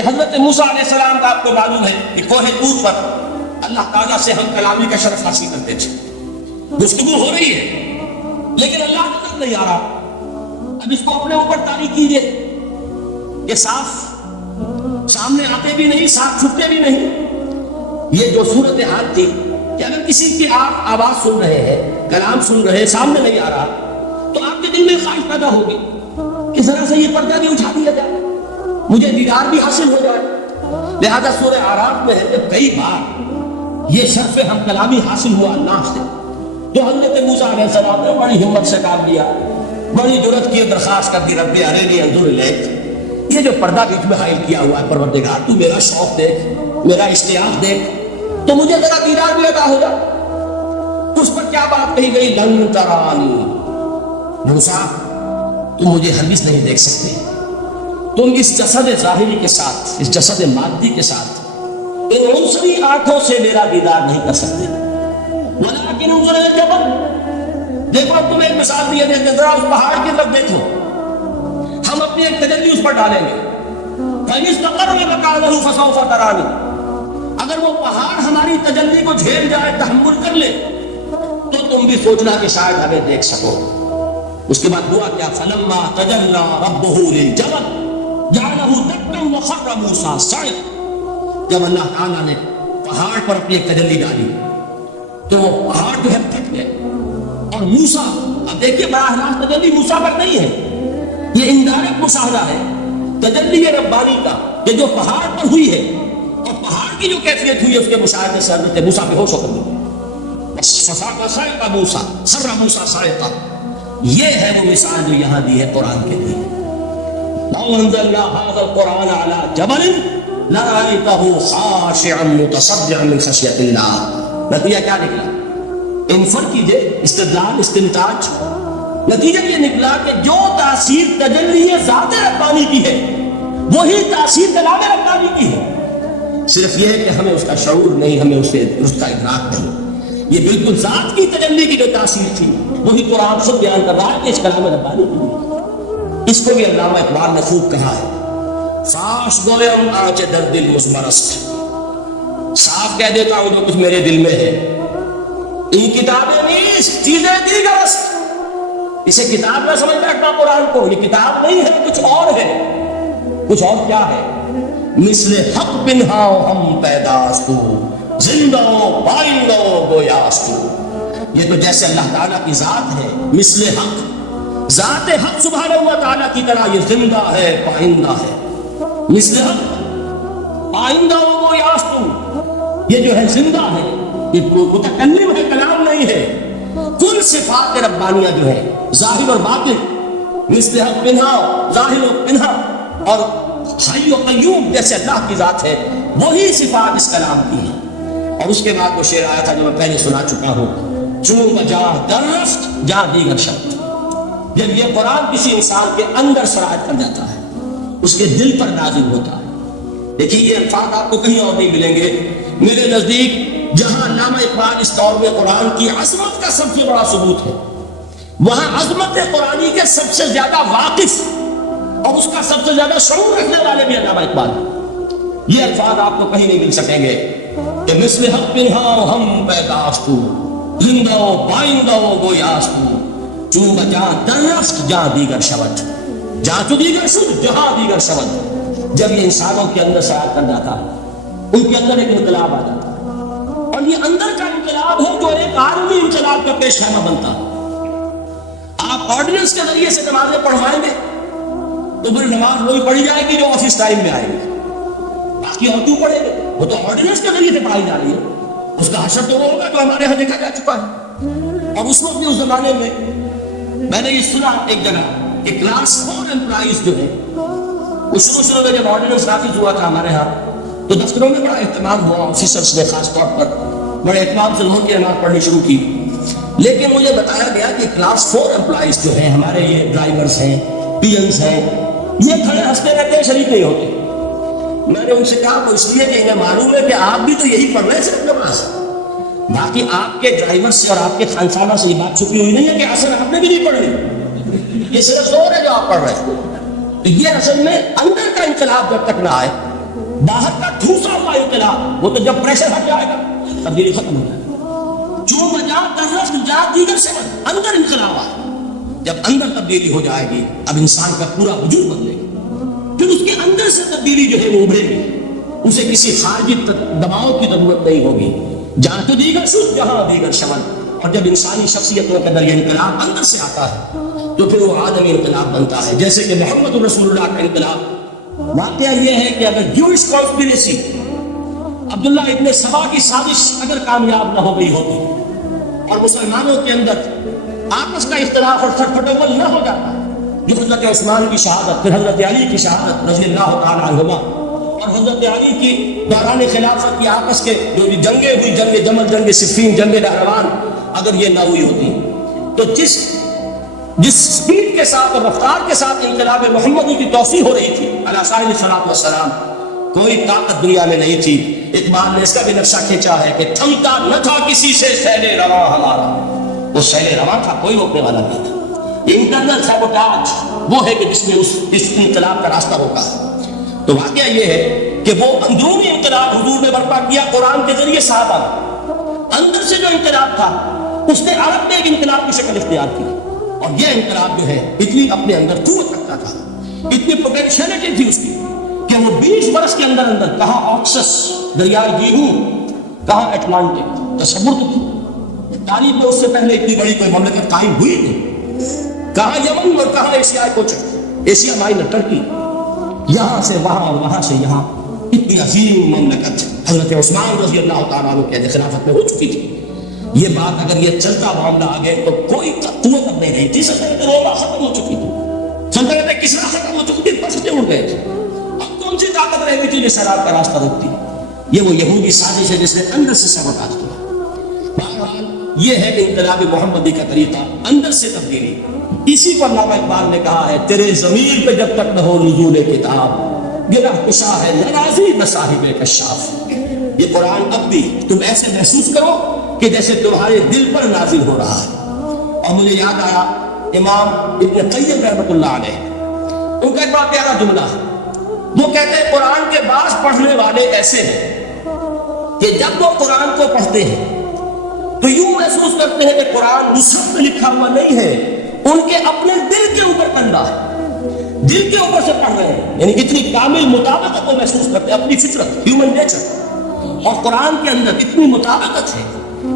کہ حضرت موسیٰ علیہ السلام کا آپ کو معلوم ہے کہ کوہ طور پر اللہ تعالیٰ سے ہم کلامی کا شرف حاصل کرتے تھے. گفتگو ہو رہی ہے لیکن اللہ نظر نہیں آ رہا. اب اس کو اپنے اوپر طاری کیجیے کہ صاف سامنے آتے بھی نہیں، صاف چھپتے بھی نہیں. یہ جو صورتحال تھی کہ اگر کسی کی آپ آواز سن رہے ہیں، کلام سن رہے ہیں، سامنے نہیں آ رہا، تو آپ کے دل میں خواہش پیدا ہوگی کہ ذرا سے یہ پردہ بھی اٹھا دیا جائے، مجھے دیدار بھی حاصل ہو جائے. لہذا سورہ اعراف میں ہے کہ کئی بار یہ شرف ہم کلامی حاصل ہوا اللہ سے. جو حضرت موسیٰ علیہ السلام نے بڑی ہمت سے کام لیا، بڑی جرأت کی درخواست کر دی، رب ارنی انظر الیک. یہ جو پردہ بیچ میں حائل کیا ہوا ہے، پروردگار تو میرا شوق دیکھ، میرا اشتیاق دیکھ، تو مجھے ذرا دیدار بھی عطا ہو جائے. اس پر کیا بات کہی گئی؟ لن ترانی، موسیٰ تم مجھے ہرگز نہیں دیکھ سکتے. تم اس جسد ظاہری کے ساتھ، اس جسد مادی کے ساتھ، ان عنصری آنکھوں سے میرا دیدار نہیں کر سکتے. ولیکن انظر الی الجبل، دیکھو اب تمہیں ایک مثال دی ہے، ذرا اس پہاڑ کی طرف دیکھو، ہم اپنی ایک تجلی اس پر ڈالیں گے. فَإِنِ اسْتَقَرَّ مَكَانَهُ فَسَوْفَ تَرَانِي، اگر وہ پہاڑ ہماری تجلی کو جھیل جائے، تحمل کر لے، تو تم بھی سوچنا کہ شاید ہمیں دیکھ سکو. اس کے بعد ہوا کیا؟ فَلَمَّا تَجَلَّى رَبُّهُ لِلْجَبَلِ جَعَلَهُ دَكًّا وَخَرَّ مُوسَىٰ صَعِقًا. جب اللہ تعالیٰ نے پہاڑ پر اپنی ایک تجلی ڈالی تو وہ پہاڑ جو ہے پھٹ گئے. اور موسیٰ، اب دیکھیے براہ راست تجلی موسیٰ پر نہیں ہے، یہ انڈائریکٹ مشاہدہ ہے تجلی ربانی کا، کہ جو پہاڑ پر ہوئی ہے اور پہاڑ کی جو کیفیت ہوئی ہے اس کے مشاہدے سے حضرت موسیٰ بے ہوش ہو کر گئے. فَصَعَقَ صَعِقَ مُوسَىٰ خَرَّ مُوسَىٰ صَعِقًا. یہ ہے وہ مثال جو یہاں دی ہے قرآن کے لیے. لَوْ أَنزَلْنَا هَٰذَا الْقُرْآنَ عَلَىٰ جَبَلٍ لَرَأَيْتَهُ خَاشِعًا مُتَصَدِّعًا مِّن خَشْيَةِ اللَّهِ. نتیجہ کیا نکلا؟ انفر کیجئے، استدلال، استنتاج. نتیجہ یہ نکلا کہ جو تاثیر تجلی ذات ربانی کی ہے وہی تاثیر کلام ربانی کی ہے. صرف یہ ہے کہ ہمیں اس کا شعور نہیں، ہمیں اس کا ادراک نہیں. یہ بالکل ذات کی تجلی کی جو تاثیر تھی وہی قرآن خود بیان کر رہا ہے کہ اس کلام ربانی کی. اس کو بھی علامہ اقبال نے خوب کہا ہے، فاش گویم آنچ در دل مزمرست. صاف کہہ دیتا ہوں جو کچھ میرے دل میں ہے. ان کتابیں نیست چیزیں دیگرست. اسے کتاب نہ سمجھ بیٹھنا قرآن کو، یہ کتاب نہیں ہے، کچھ اور ہے. کچھ اور کیا ہے؟ مثل حق پنہاؤ ہم پیداستو زندہ پائندہ گویاستو. یہ تو جیسے اللہ تعالیٰ کی ذات ہے، مثل حق، ذات حق سبحانہ و تعالیٰ کی طرح یہ زندہ ہے، پائندہ ہے. مثل حق پائندہ گویاستو، یہ جو ہے زندہ ہے، یہ متکلم ہے، کلام نہیں ہے. کل صفات ربانیہ جو ہے ظاہر اور باطن، مثل حق پنہا، ظاہر و پنہا، اور حی و قیوم جیسے اللہ کی ذات ہے، وہی صفات اس کلام کی ہیں. اور اس کے بعد وہ شعر آیا تھا جو میں پہلے سنا چکا ہوں، چون بجا درفت جا دیگر شبد. جب یہ قرآن کسی انسان کے اندر سرایت کر جاتا ہے، اس کے دل پر نازل ہوتا ہے. دیکھیے یہ الفاظ آپ کو کہیں اور نہیں ملیں گے. میرے نزدیک جہاں علامہ اقبال اس دور میں قرآن کی عظمت کا سب سے بڑا ثبوت ہے، وہاں عظمت قرآنی کے سب سے زیادہ واقف اور اس کا سب سے زیادہ شعور رکھنے والے بھی علامہ اقبال ہیں. یہ الفاظ آپ کو کہیں نہیں مل سکیں گے کہ مثل حق پنہاؤ ہم پیداستو زندہ پائندہ گویاستو چون بجا درفت جہاں دیگر شبد. جہاں تو دیگر شد جہاں دیگر شبد. جب یہ انسانوں کے اندر سرایت کر جاتا ہے، ان کے اندر ایک انقلاب آ جاتا ہے، اور یہ اندر کا انقلاب ہے جو ایک عالمی انقلاب کا پیش خیمہ بنتا ہے. آپ آرڈیننس کے ذریعے سے نمازیں پڑھوائیں گے تو پھر نماز وہی پڑھی جائے گی جو آفس ٹائم میں آئے گی. باقی اور کیوں پڑھیں گے؟ وہ تو آرڈیننس کے ذریعے سے پڑھائی جا رہی ہے. اس کا حشر تو وہ ہوگا جو ہمارے یہاں دیکھا جا چکا ہے. اور اس وقت بھی اس زمانے میں نے یہ سنا ایک جگہ کہ کلاس 4 امپلائیز جو ہے، اس شروع میں جب آرڈیننس نافذ ہوا تھا ہمارے ہاں تو دفتروں میں بڑا اہتمام ہوا. آفیسرس نے خاص طور پر بڑے اہتمام سے لوگوں کی نماز پڑھنی شروع کی. لیکن مجھے بتایا گیا کہ کلاس 4 امپلائیز جو ہیں ہمارے، یہ ڈرائیورز ہیں، پی اینس ہیں، یہ کھڑے ہنستے رہتے ہیں، شریک نہیں ہوتے. میں نے ان سے کہا وہ اس لیے کہ انہیں معلوم ہے کہ آپ بھی تو یہی پڑھ رہے ہیں صرف نماز. باقی آپ کے ڈرائیور سے اور آپ کے خانسانہ سے یہ بات چھپی ہوئی نہیں ہے کہ اصل آپ نے بھی نہیں پڑھی. یہ صرف زور ہے جو آپ پڑھ رہے ہیں. تو یہ اصل میں اندر کا انقلاب جب تک نہ آئے باہر کا ٹھوسا ہوا انقلاب، وہ تو جب پریشر ہٹ جائے گا تبدیلی ختم ہو جائے گا۔ جو وجہ درست جا دیگر سے اندر انقلاب آئے، جب اندر تبدیلی ہو جائے گی اب انسان کا پورا وجود بدلے گا، پھر اس کے اندر سے تبدیلی جو ہے وہ ابھرے گی، اسے کسی خارجی دباؤ کی ضرورت نہیں ہوگی۔ جہاں تو دیگر شد جہاں دیگر شمن، اور جب انسانی شخصیتوں کے اندر یہ انقلاب اندر سے آتا ہے تو پھر وہ عالمی انقلاب بنتا ہے، جیسے کہ محمد رسول اللہ کا انقلاب۔ واقعہ یہ ہے کہ اگر جوئش کانسپریسی، عبداللہ ابن سبا کی سازش اگر کامیاب نہ ہو گئی ہوتی اور مسلمانوں کے اندر آپس کا اختلاف اور سٹپٹول نہ ہو جاتا، جو حضرت عثمان کی شہادت، پھر حضرت علی کی شہادت رضی اللہ تعالیٰ عنہما، اور حضرت علی کی دوران خلافت کی آپس کے جو جنگیں ہوئی، جنگ جمل، جنگ صفین، جنگ نہروان، اگر یہ نہ ہوئی ہوتی تو جس سپیڈ کے ساتھ اور رفتار کے ساتھ انقلاب محمدی کی توسیع ہو رہی تھی علیہ صاحب الصلاۃ والسلام، کوئی طاقت دنیا میں نہیں تھی۔ اقبال نے اس کا بھی نقشہ کھینچا ہے کہ تھمتا نہ تھا کسی سے سیل رواں ہمارا، وہ سیل رواں تھا، کوئی روکنے والا نہیں تھا۔ انٹرنل سیبوٹاج وہ ہے کہ جس میں اس انقلاب کا راستہ روکا۔ تو واقعہ یہ ہے کہ وہ اندرونی انقلاب حضور نے برپا کیا قرآن کے ذریعے صحابہ نے، اندر سے جو انقلاب تھا اس نے عرب میں ایک انقلاب کی شکل اختیار کی، اور یہ انقلاب جو ہے اتنی اپنے اندر قوت رکھتا تھا، اتنی پوٹینشیلٹی تھی اس کی کہ وہ 20 برس کے اندر اندر کہاں آکسس دریائے جیہو، کہاں اٹلانٹک، تصور تو تھی تاریخ میں اس سے پہلے اتنی بڑی کوئی مملکت قائم ہوئی نہیں، کہاں یمن اور کہاں ایشیا کوچک، ایشیا مائنر ٹرکی، یہاں سے وہاں اور وہاں سے یہاں، اتنی عظیم مملکت حضرت عثمان رضی اللہ تعالیٰ عنہ کے خلافت میں ہو چکی تھی۔ یہ بات اگر یہ چلتا معاملہ آگے تو کوئی قوت اب نہیں رہی تھی، سلطنت روما ختم ہو چکی تھی، سلطنت کسریٰ ختم ہو چکی تھی، پستے اڑ گئے تھے، اب کون سی طاقت رہ گئی تھی جو سیلاب کا راستہ روکتی؟ یہ وہ یہودی سازش ہے جس نے اندر سے سبوٹاژ کیا۔ بہرحال یہ ہے کہ انقلاب محمدی کا طریقہ اندر سے تبدیلی، اسی پر علامہ اقبال نے کہا ہے تیرے ضمیر پہ جب تک نہ ہو نزول کتاب، گرہ کشا ہے نہ راضی نہ صاحب کشاف۔ یہ قرآن اب بھی تم ایسے محسوس کرو کہ جیسے تمہارے دل پر نازل ہو رہا ہے۔ اور مجھے یاد آیا امام ابن قیم رحمۃ اللہ علیہ، ان کا ایک بڑا پیارا جملہ ہے، وہ کہتے ہیں قرآن کے بعض پڑھنے والے ایسے ہیں کہ جب وہ قرآن کو پڑھتے ہیں تو یوں محسوس کرتے ہیں کہ قرآن مصحف میں لکھا ہوا نہیں ہے، ان کے اپنے دل کے اوپر کندھا ہے، دل کے اوپر سے پڑھ رہے ہیں، یعنی کتنی کامل مطابقت کو محسوس کرتے ہیں، اپنی فطرت، ہیومن نیچر اور قرآن کے اندر اتنی مطابقت ہے،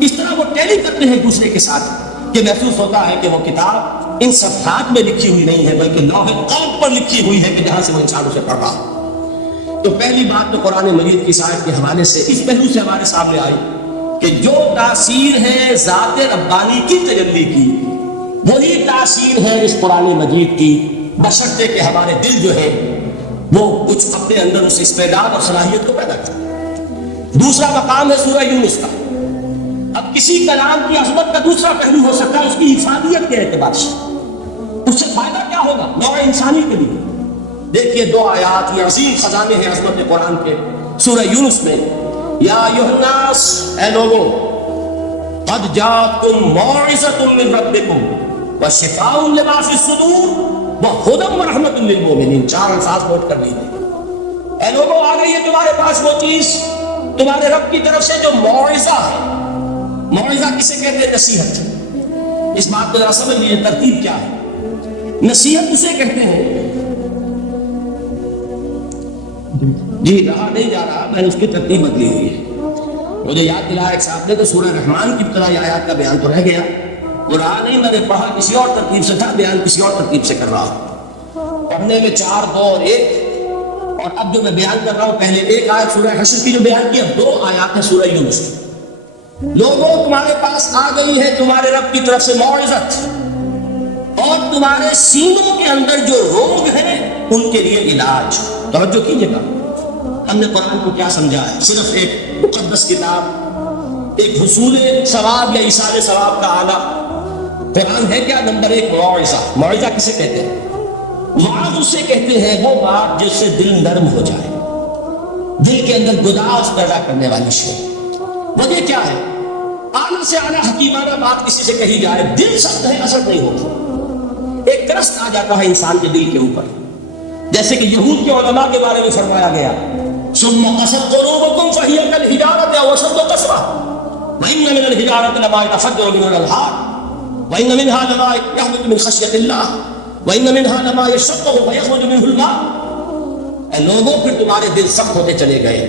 اس طرح وہ ٹیلی کرتے ہیں دوسرے کے ساتھ کہ محسوس ہوتا ہے کہ وہ کتاب ان صفحات میں لکھی ہوئی نہیں ہے بلکہ لوح قلم پر لکھی ہوئی ہے کہ جہاں سے وہ انسان اسے پڑھ رہا ہے۔ تو پہلی بات تو قرآن مجید کی صاحب کے حوالے سے اس پہلو سے ہمارے سامنے آئی کہ جو تاثیر ہے ذات ربانی کی تجلی کی، وہی تاثیر ہے اس قرآن مجید کی، بشرطے کہ ہمارے دل جو ہے وہ کچھ اپنے اندر اس استعداد اور صلاحیت کو پیدا کرے۔ دوسرا مقام ہے سورہ یونس کا۔ اب کسی کلام کی عظمت کا دوسرا پہلو ہو سکتا ہے اس کی افادیت کے اعتبار سے، اس سے فائدہ کیا ہوگا نوع انسانی کے لیے۔ دیکھیے 2 آیات یہ عظیم خزانے ہیں عظمت قرآن کے، سورہ یونس میں یا ایھا الناس، اے لوگوں، قد جاءتکم موعظۃ من ربکم وشفاء لما فی الصدور وہدی ورحمۃ للمؤمنین۔ 4 الفاظ نوٹ کر لیجیے، اے لوگوں آ گئی ہے تمہارے پاس وہ چیز تمہارے رب کی طرف سے جو موعظہ ہے۔ موعظہ کسے کہتے ہیں؟ نصیحت۔ اس بات کو ذرا سمجھ لیجیے ترتیب کیا ہے۔ نصیحت کسے کہتے ہیں؟ جی رہا نہیں جا رہا، میں نے اس کی ترتیب بدلی ہوئی ہے، مجھے یاد دلایا ایک صاحب نے، تو سورہ رحمان کی ابتدائی آیات کا بیان تو رہ گیا، وہ رہا نہیں، میں نے پڑھا کسی اور ترتیب سے تھا، بیان کسی اور ترتیب سے کر رہا ہوں، پڑھنے میں 4 2 اور 1، اور اب جو میں بیان کر رہا ہوں پہلے 1 آیت سورہ حشر کی جو بیان کی، اب 2 آیات ہیں سورہ یونس کی۔ لوگوں تمہارے پاس آ گئی ہے تمہارے رب کی طرف سے موعظت، اور تمہارے سینوں کے اندر جو روگ ہیں ان کے لیے علاج۔ توجہ کیجیے گا، ہم نے قرآن کو کیا سمجھا ہے؟ صرف ایک مقدس کتاب، ایک حصول ثواب یا ایصال ثواب کا آلہ۔ قرآن ہے کیا؟ نمبر 1 موعظہ۔ موعظہ کسے کہتے ہیں؟ وعظ اسے کہتے ہیں وہ بات جس سے دل نرم ہو جائے، دل کے اندر گداز پیدا کرنے والی شے۔ وجہ کیا ہے؟ اعلیٰ سے اعلیٰ حکیمانہ بات کسی سے کہی جائے، دل سخت ہے، اثر نہیں ہوتا، ایک ٹرسٹ آ جاتا ہے انسان کے دل کے اوپر، جیسے کہ یہود کے علماء کے بارے میں فرمایا گیا ثم قست قلوبكم فهي كالحجارة أو أشد قسوة وإن من الحجارة لما يتفجر منه الأنهار وإن منها لما يهبط من خشية الله وإن منها لما يشقق فيخرج منه الماء. اے لوگوں پھر تمہارے دل سخت ہوتے چلے گئے،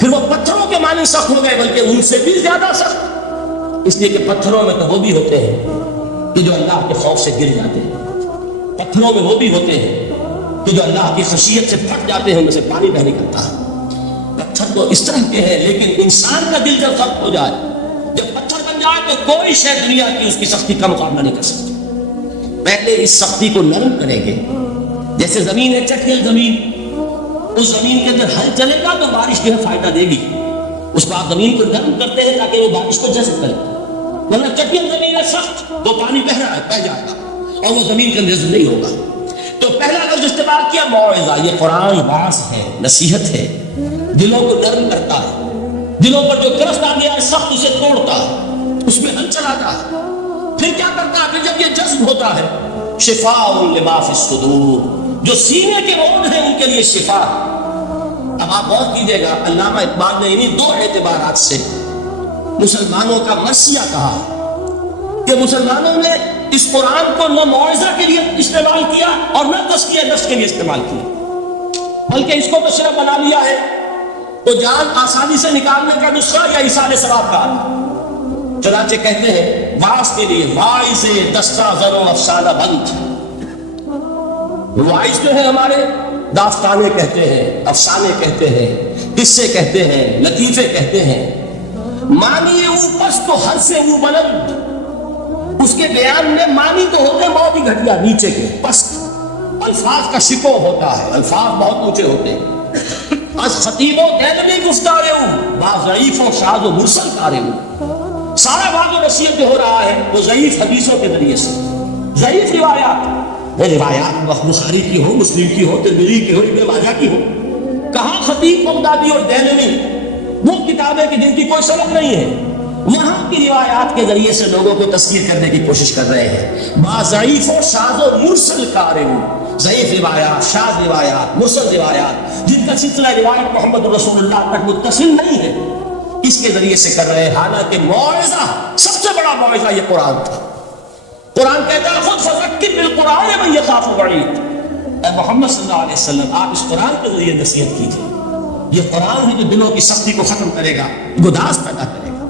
پھر وہ پتھروں کے مانند سخت ہو گئے بلکہ ان سے بھی زیادہ سخت، اس لیے کہ پتھروں میں تو وہ بھی ہوتے ہیں کہ جو اللہ کے خوف سے گر جاتے ہیں، پتھروں میں وہ بھی ہوتے ہیں کہ جو اللہ کی خشیت سے پھٹ جاتے ہیں، ان میں سے پانی بہ نکلتا ہے۔ پتھر تو اس طرح کے ہیں، لیکن انسان کا دل جب سخت ہو جائے، جب پتھر بن جائے، تو کوئی شے دنیا کی اس کی سختی کا مقابلہ نہیں کر سکتی۔ پہلے اس سختی کو نرم کریں گے، جیسے زمین ہے چٹیل زمین، اس زمین کے اندر ہل چلے گا تو بارش جو ہے فائدہ دے گی، اس بعد زمین کو نرم کرتے ہیں تاکہ وہ بارش کو جذب کرے، ورنہ چٹیل زمین ہے سخت، وہ پانی بہ رہا ہے بہ جائے گا اور وہ زمین کے اندر نہیں ہوگا۔ تو پہلا لفظ استعمال کیا موعظہ، یہ قرآن واعظ ہے، نصیحت ہے، دلوں کو نرم کرتا ہے، دلوں پر جو گرفت آ گیا ہے سخت اسے توڑتا ہے، اس میں ہل چلاتا ہے۔ پھر کیا کرتا ہے؟ پھر جب یہ جذب ہوتا ہے، شفاء لما فی الصدور، جو سینے کے عود ہیں ان کے لیے شفا۔ اب آپ غور کیجئے گا، علامہ اقبال نے انہیں دو اعتبارات سے مسلمانوں کا مرثیہ کہا کہ مسلمانوں نے اس قرآن کو نہ موعظہ کے لیے استعمال کیا اور نہ تزکیہ نفس کے لیے استعمال کیا، بلکہ اس کو تو صرف بنا لیا ہے تو جان آسانی سے نکالنے کا نسخہ یا ایصال ثواب کا۔ چنانچہ کہتے ہیں واعظ کے لیے واعظ دستہ زر و افسانہ بند، واعظ جو ہے ہمارے داستانے کہتے ہیں، افسانے کہتے ہیں، قصے کہتے ہیں، لطیفے کہتے ہیں، معنی او پست تو حد سے او بلند، اس کے بیان میں معنی تو ہوتے ہیں بہت ہی گھٹیا، نیچے کے پست، الفاظ کا شکو ہوتا ہے، الفاظ بہت اونچے ہوتے ہیں۔ از خطیب و دینوی گفتارے ہوں با ضعیف و شاذ و مرسل کارے ہوں، سارا باغ و نصیحت جو ہو رہا ہے وہ ضعیف حدیثوں کے ذریعے سے، ضعیف روایات بخاری کی ہو، مسلم کی ہو، ترمذی کی ہو، ابن ماجہ کی ہو، کہاں خطیب بغدادی اور دینوی وہ کتابیں کہ جن کی کوئی سبق نہیں ہے، وہاں کی روایات کے ذریعے سے لوگوں کو تذکیر کرنے کی کوشش کر رہے ہیں۔ با ضعیف و شاذ و مرسل کارے ہوں، ضعیف روایات، شاذ روایات، مرسل روایات جن کا سلسلہ روایت محمد رسول اللہ تک متصل نہیں ہے، اس کے ذریعے سے کر رہے ہیں، حالانکہ موعظہ سب سے بڑا موعظہ یہ قرآن تھا۔ قرآن کہتا ہے خود فذکر بالقرآن من یخاف وعید، اے محمد صلی اللہ علیہ وسلم آپ اس قرآن کے ذریعے نصیحت کیجیے، یہ قرآن ہے جو دلوں کی سختی کو ختم کرے گا، گداز پیدا کرے گا۔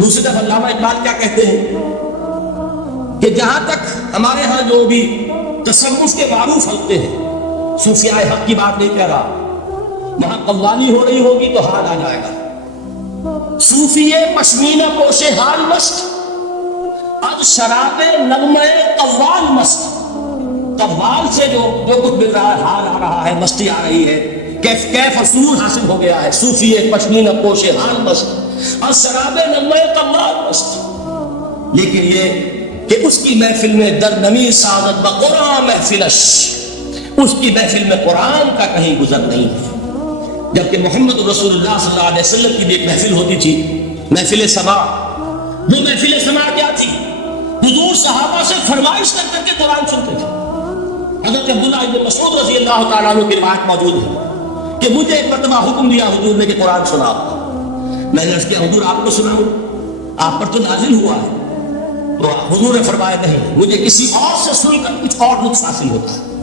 دوسری طرف علامہ اقبال کیا کہتے ہیں کہ جہاں تک ہمارے ہاں جو بھی تصوف کے معروف حلقے ہیں، صوفیاء حق کی بات نہیں کہہ رہا، وہاں قوالی ہو رہی ہوگی تو حال آ جائے گا، صوفی پشمینہ پوش حال مست، اب شراب نغمہ قوال مست، قوال سے جو کچھ مل رہا ہے، حال آ رہا ہے، مستی آ رہی ہے، کیف سرور حاصل ہو گیا ہے، صوفی پشمینہ پوش حال مست اور شراب نغمہ قوال مست۔ لیکن یہ کہ اس کی محفل میں در نمی سعادت بقرآن محفلش، اس کی محفل میں قرآن کا کہیں گزر نہیں ہے، جبکہ محمد رسول اللہ صلی اللہ علیہ وسلم کی بھی ایک محفل ہوتی تھی، محفل سماع۔ وہ محفل سماع کیا تھی؟ حضور صحابہ سے فرمائش کر کر کے قرآن سنتے تھے۔ حضرت عبداللہ ابن مسعود رضی اللہ تعالیٰ عنہ کی روایت موجود ہے کہ مجھے ایک مرتبہ حکم دیا حضور نے کہ قرآن سنا، میں نے عرض کیا حضور آپ کو سناؤں، آپ پر تو نازل ہوا ہے، تو حضور نے فرمایا نہیں، مجھے کسی اور سے سن کر کچھ اور لطف حاصل ہوتا ہے۔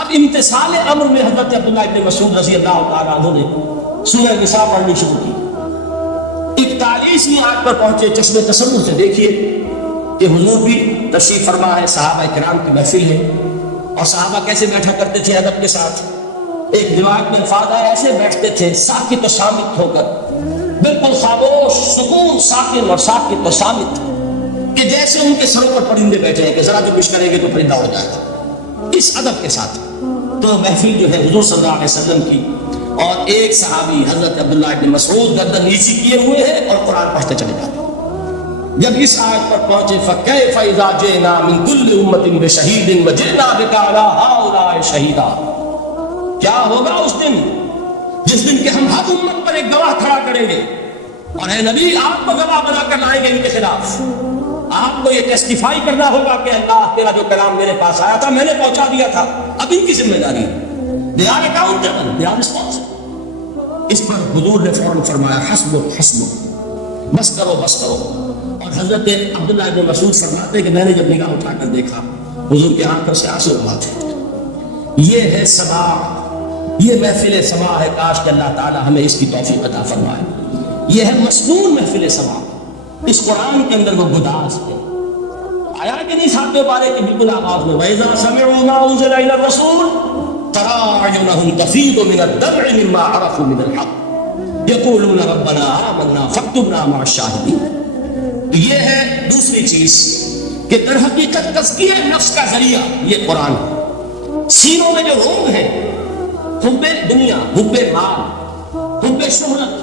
اب امتثال امر میں حضرت عبداللہ ابن مسعود رضی اللہ تعالیٰ عنہ نے سورہ نساء پڑھنی شروع کی، 41ویں آیت پر پہنچے، چشم تصور سے دیکھیے کہ حضور بھی تشریف فرما ہے، صحابہ کرام کی محفل ہے، اور صحابہ کیسے بیٹھا کرتے تھے ادب کے ساتھ، ایک روایت میں الفاظ ہے ایسے بیٹھتے تھے ساکت و صامت ہو کر، بالکل خاموش، سکون، ساکن اور ساکت و صامت، کہ جیسے ان کے سروں پر پرندے بیٹھے ہیں کہ ذرا جو کچھ کریں گے تو پرندہ اڑ جائے گا، اس ادب کے ساتھ۔ تو محفل جو ہے حضور صلی اللہ علیہ وسلم کی، اور ایک صحابی حضرت عبداللہ ابن مسعود گردن نیچی کیے ہوئے ہیں اور قرآن پڑھتے چلے جاتے ہیں۔ جب اس آیت پر پہنچے فَكَيْفَ إِذَا جِئْنَا مِن كُلِّ أُمَّةٍ بِشَهِيدٍ وَجِئْنَا بِكَ عَلَىٰ هَٰؤُلَاءِ شَهِيدًا، کیا ہوگا اس دن جس دن کہ ہم ہر امت پر ایک گواہ کھڑا کریں گے، اور اے نبی آپ کو گواہ بنا کر لائیں گے ان کے خلاف، آپ کو یہ ٹیسٹیفائی کرنا ہوگا کہ اللہ تیرا جو کلام میرے پاس آیا تھا میں نے پہنچا دیا تھا، اب ان کی ذمہ داری ہے، they are accountable, they are responsible۔ اس پر حضور نے فوراً فرمایا حسب حسب، بس کرو بس کرو۔ اور حضرت عبداللہ ابن مسعود فرماتے کہ میں نے جب نگاہ اٹھا کر دیکھا حضور کی آنکھوں سے آنسو آ تھے۔ یہ ہے سما، یہ محفل سما ہے، کاش کہ اللہ تعالی ہمیں اس کی توفیق عطا فرمائے۔ یہ ہے مسنون محفل سما، اس قرآن کے اندر وہ گداز ہے۔ آیا کہ نہیں ساتویں پارے کے بالکل آغاز میں وَإِذَا سَمِعُوا مَا أُنزِلَ إِلَى الرَّسُولِ تَرَىٰ أَعْيُنَهُمْ تَفِيضُ مِنَ الدَّمْعِ مِمَّا عَرَفُوا مِنَ الْحَقِّ يَقُولُونَ رَبَّنَا آمَنَّا فَاكْتُبْنَا مَعَ الشَّاهِدِينَ۔ تو یہ ہے دوسری چیز کہ در حقیقت تزکیہ نفس کا ذریعہ یہ قرآن ہے۔ سینوں میں جو روگ ہے، حب دنیا، حب مال، حب شہرت،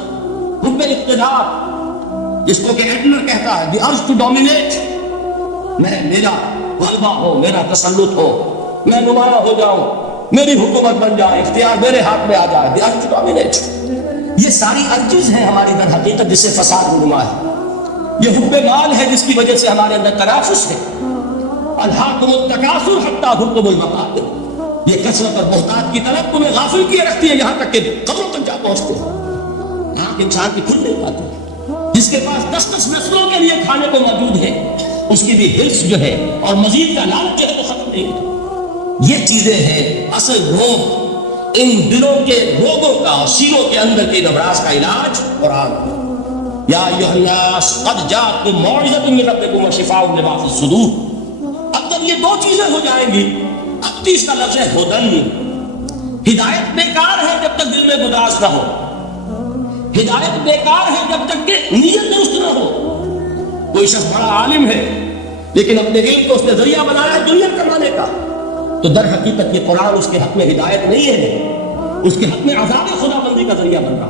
حب اقتدار، جس کو کہ ایڈلر کہتا ہے دی ارج ٹو ڈومینیٹ، میرا غلبہ ہو، میرا تسلط ہو، میں نمایاں ہو جاؤں، میری حکومت بن جائے، اختیار میرے ہاتھ میں آ جائے، دی ارج ٹو ڈومینیٹ۔ یہ ساری ارجز ہیں ہماری در حقیقت جس سے فساد نما ہے۔ یہ حب مال ہے جس کی وجہ سے ہمارے اندر تنافس ہے۔ الہاکم التکاثر حتی زرتم المقابر، یہ کثرت اور بہتات کی طرف تمہیں غافل کیے رکھتی ہے یہاں تک کہ قبروں تک جا پہنچتے ہیں۔ آنکھ انسان کی کھل نہیں پاتی، جس کے پاس 10 نسلوں کے لیے کھانے کو موجود ہے، اس کی بھی حرص جو ہے اور مزید کا لالچ جو ہے تو ختم نہیں ہوتا۔ یہ چیزیں ہیں اصل روگ، ان دلوں کے روگوں کا اور سینوں کے اندر کے نبراس کا علاج قرآن۔ یا ایھا الناس قد جاءتکم موعظۃ من ربکم وشفاء لما فی الصدور۔ اب جب یہ دو چیزیں ہو جائیں گی، اب تیسرا لفظ ہے ہدن۔ ہدایت بیکار ہے جب تک دل میں گداز نہ ہو، ہدایت بیکار ہے جب تک کہ نیت درست نہ ہو۔ کوئی شخص بڑا عالم ہے لیکن اپنے علم کو اس نے ذریعہ بنایا ہے دنیا کمانے کا، تو در حقیقت یہ قرآن اس کے حق میں ہدایت نہیں ہے، اس کے حق میں عذاب خدا بندی کا ذریعہ بن رہا۔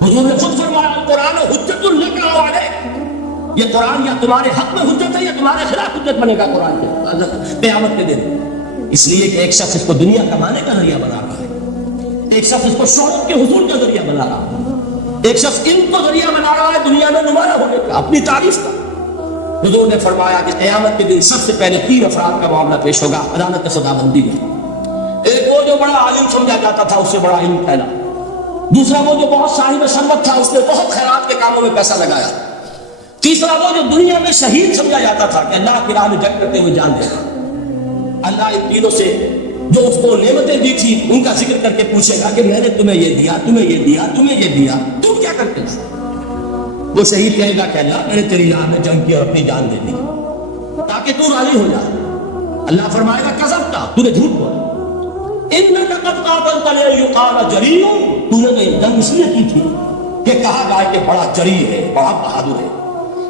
حضور نے خود فرمایا القرآن حجت لک او علیک، یہ قرآن یا تمہارے حق میں حجت ہے یا تمہارے خلاف حجت بنے گا قرآن کے قیامت کے دن۔ اس لیے کہ ایک شخص اس کو دنیا کمانے کا ذریعہ بنا رہا ہے، ایک شخص اس کو شہرت کے حصول کا ذریعہ بنا رہا ہے، ایک شخص علم کو ذریعہ بنا رہا ہے دنیا میں نمایاں ہونے کا، اپنی تعریف کا۔ حضور نے فرمایا کہ قیامت کے دن سب سے پہلے 3 افراد کا معاملہ پیش ہوگا عدالت خداوندی میں۔ ایک وہ جو بڑا عالم سمجھا جاتا تھا، اس سے بڑا علم پھیلا۔ دوسرا وہ جو بہت صاحب ثروت تھا، اس نے بہت خیرات کے کاموں میں پیسہ لگایا۔ تیسرا وہ جو دنیا میں شہید سمجھا جاتا تھا کہ اللہ کی راہ میں جنگ کرتے ہوئے جان دے گا۔ اللہ ان تینوں سے جو اس کو نعمتیں دی تھی ان کا ذکر کر کے پوچھے گا کہ میں نے تمہیں یہ دیا، تمہیں یہ دیا، تمہیں یہ دیا، تم کیا کرتے تھے؟ وہ شہید کہے گا کہ اللہ میں نے تیری راہ میں جنگ کی اور اپنی جان دے دی تاکہ تو راضی ہو جائے۔ اللہ فرمائے گا کذبتا، تو نے جھوٹ بولا، انک قد قاتلت لیقال جریء، تو نے تو یہ جنگ اس لیے کی تھی کہ کہا جائے کہ بڑا جری ہے، بڑا بہادر ہے۔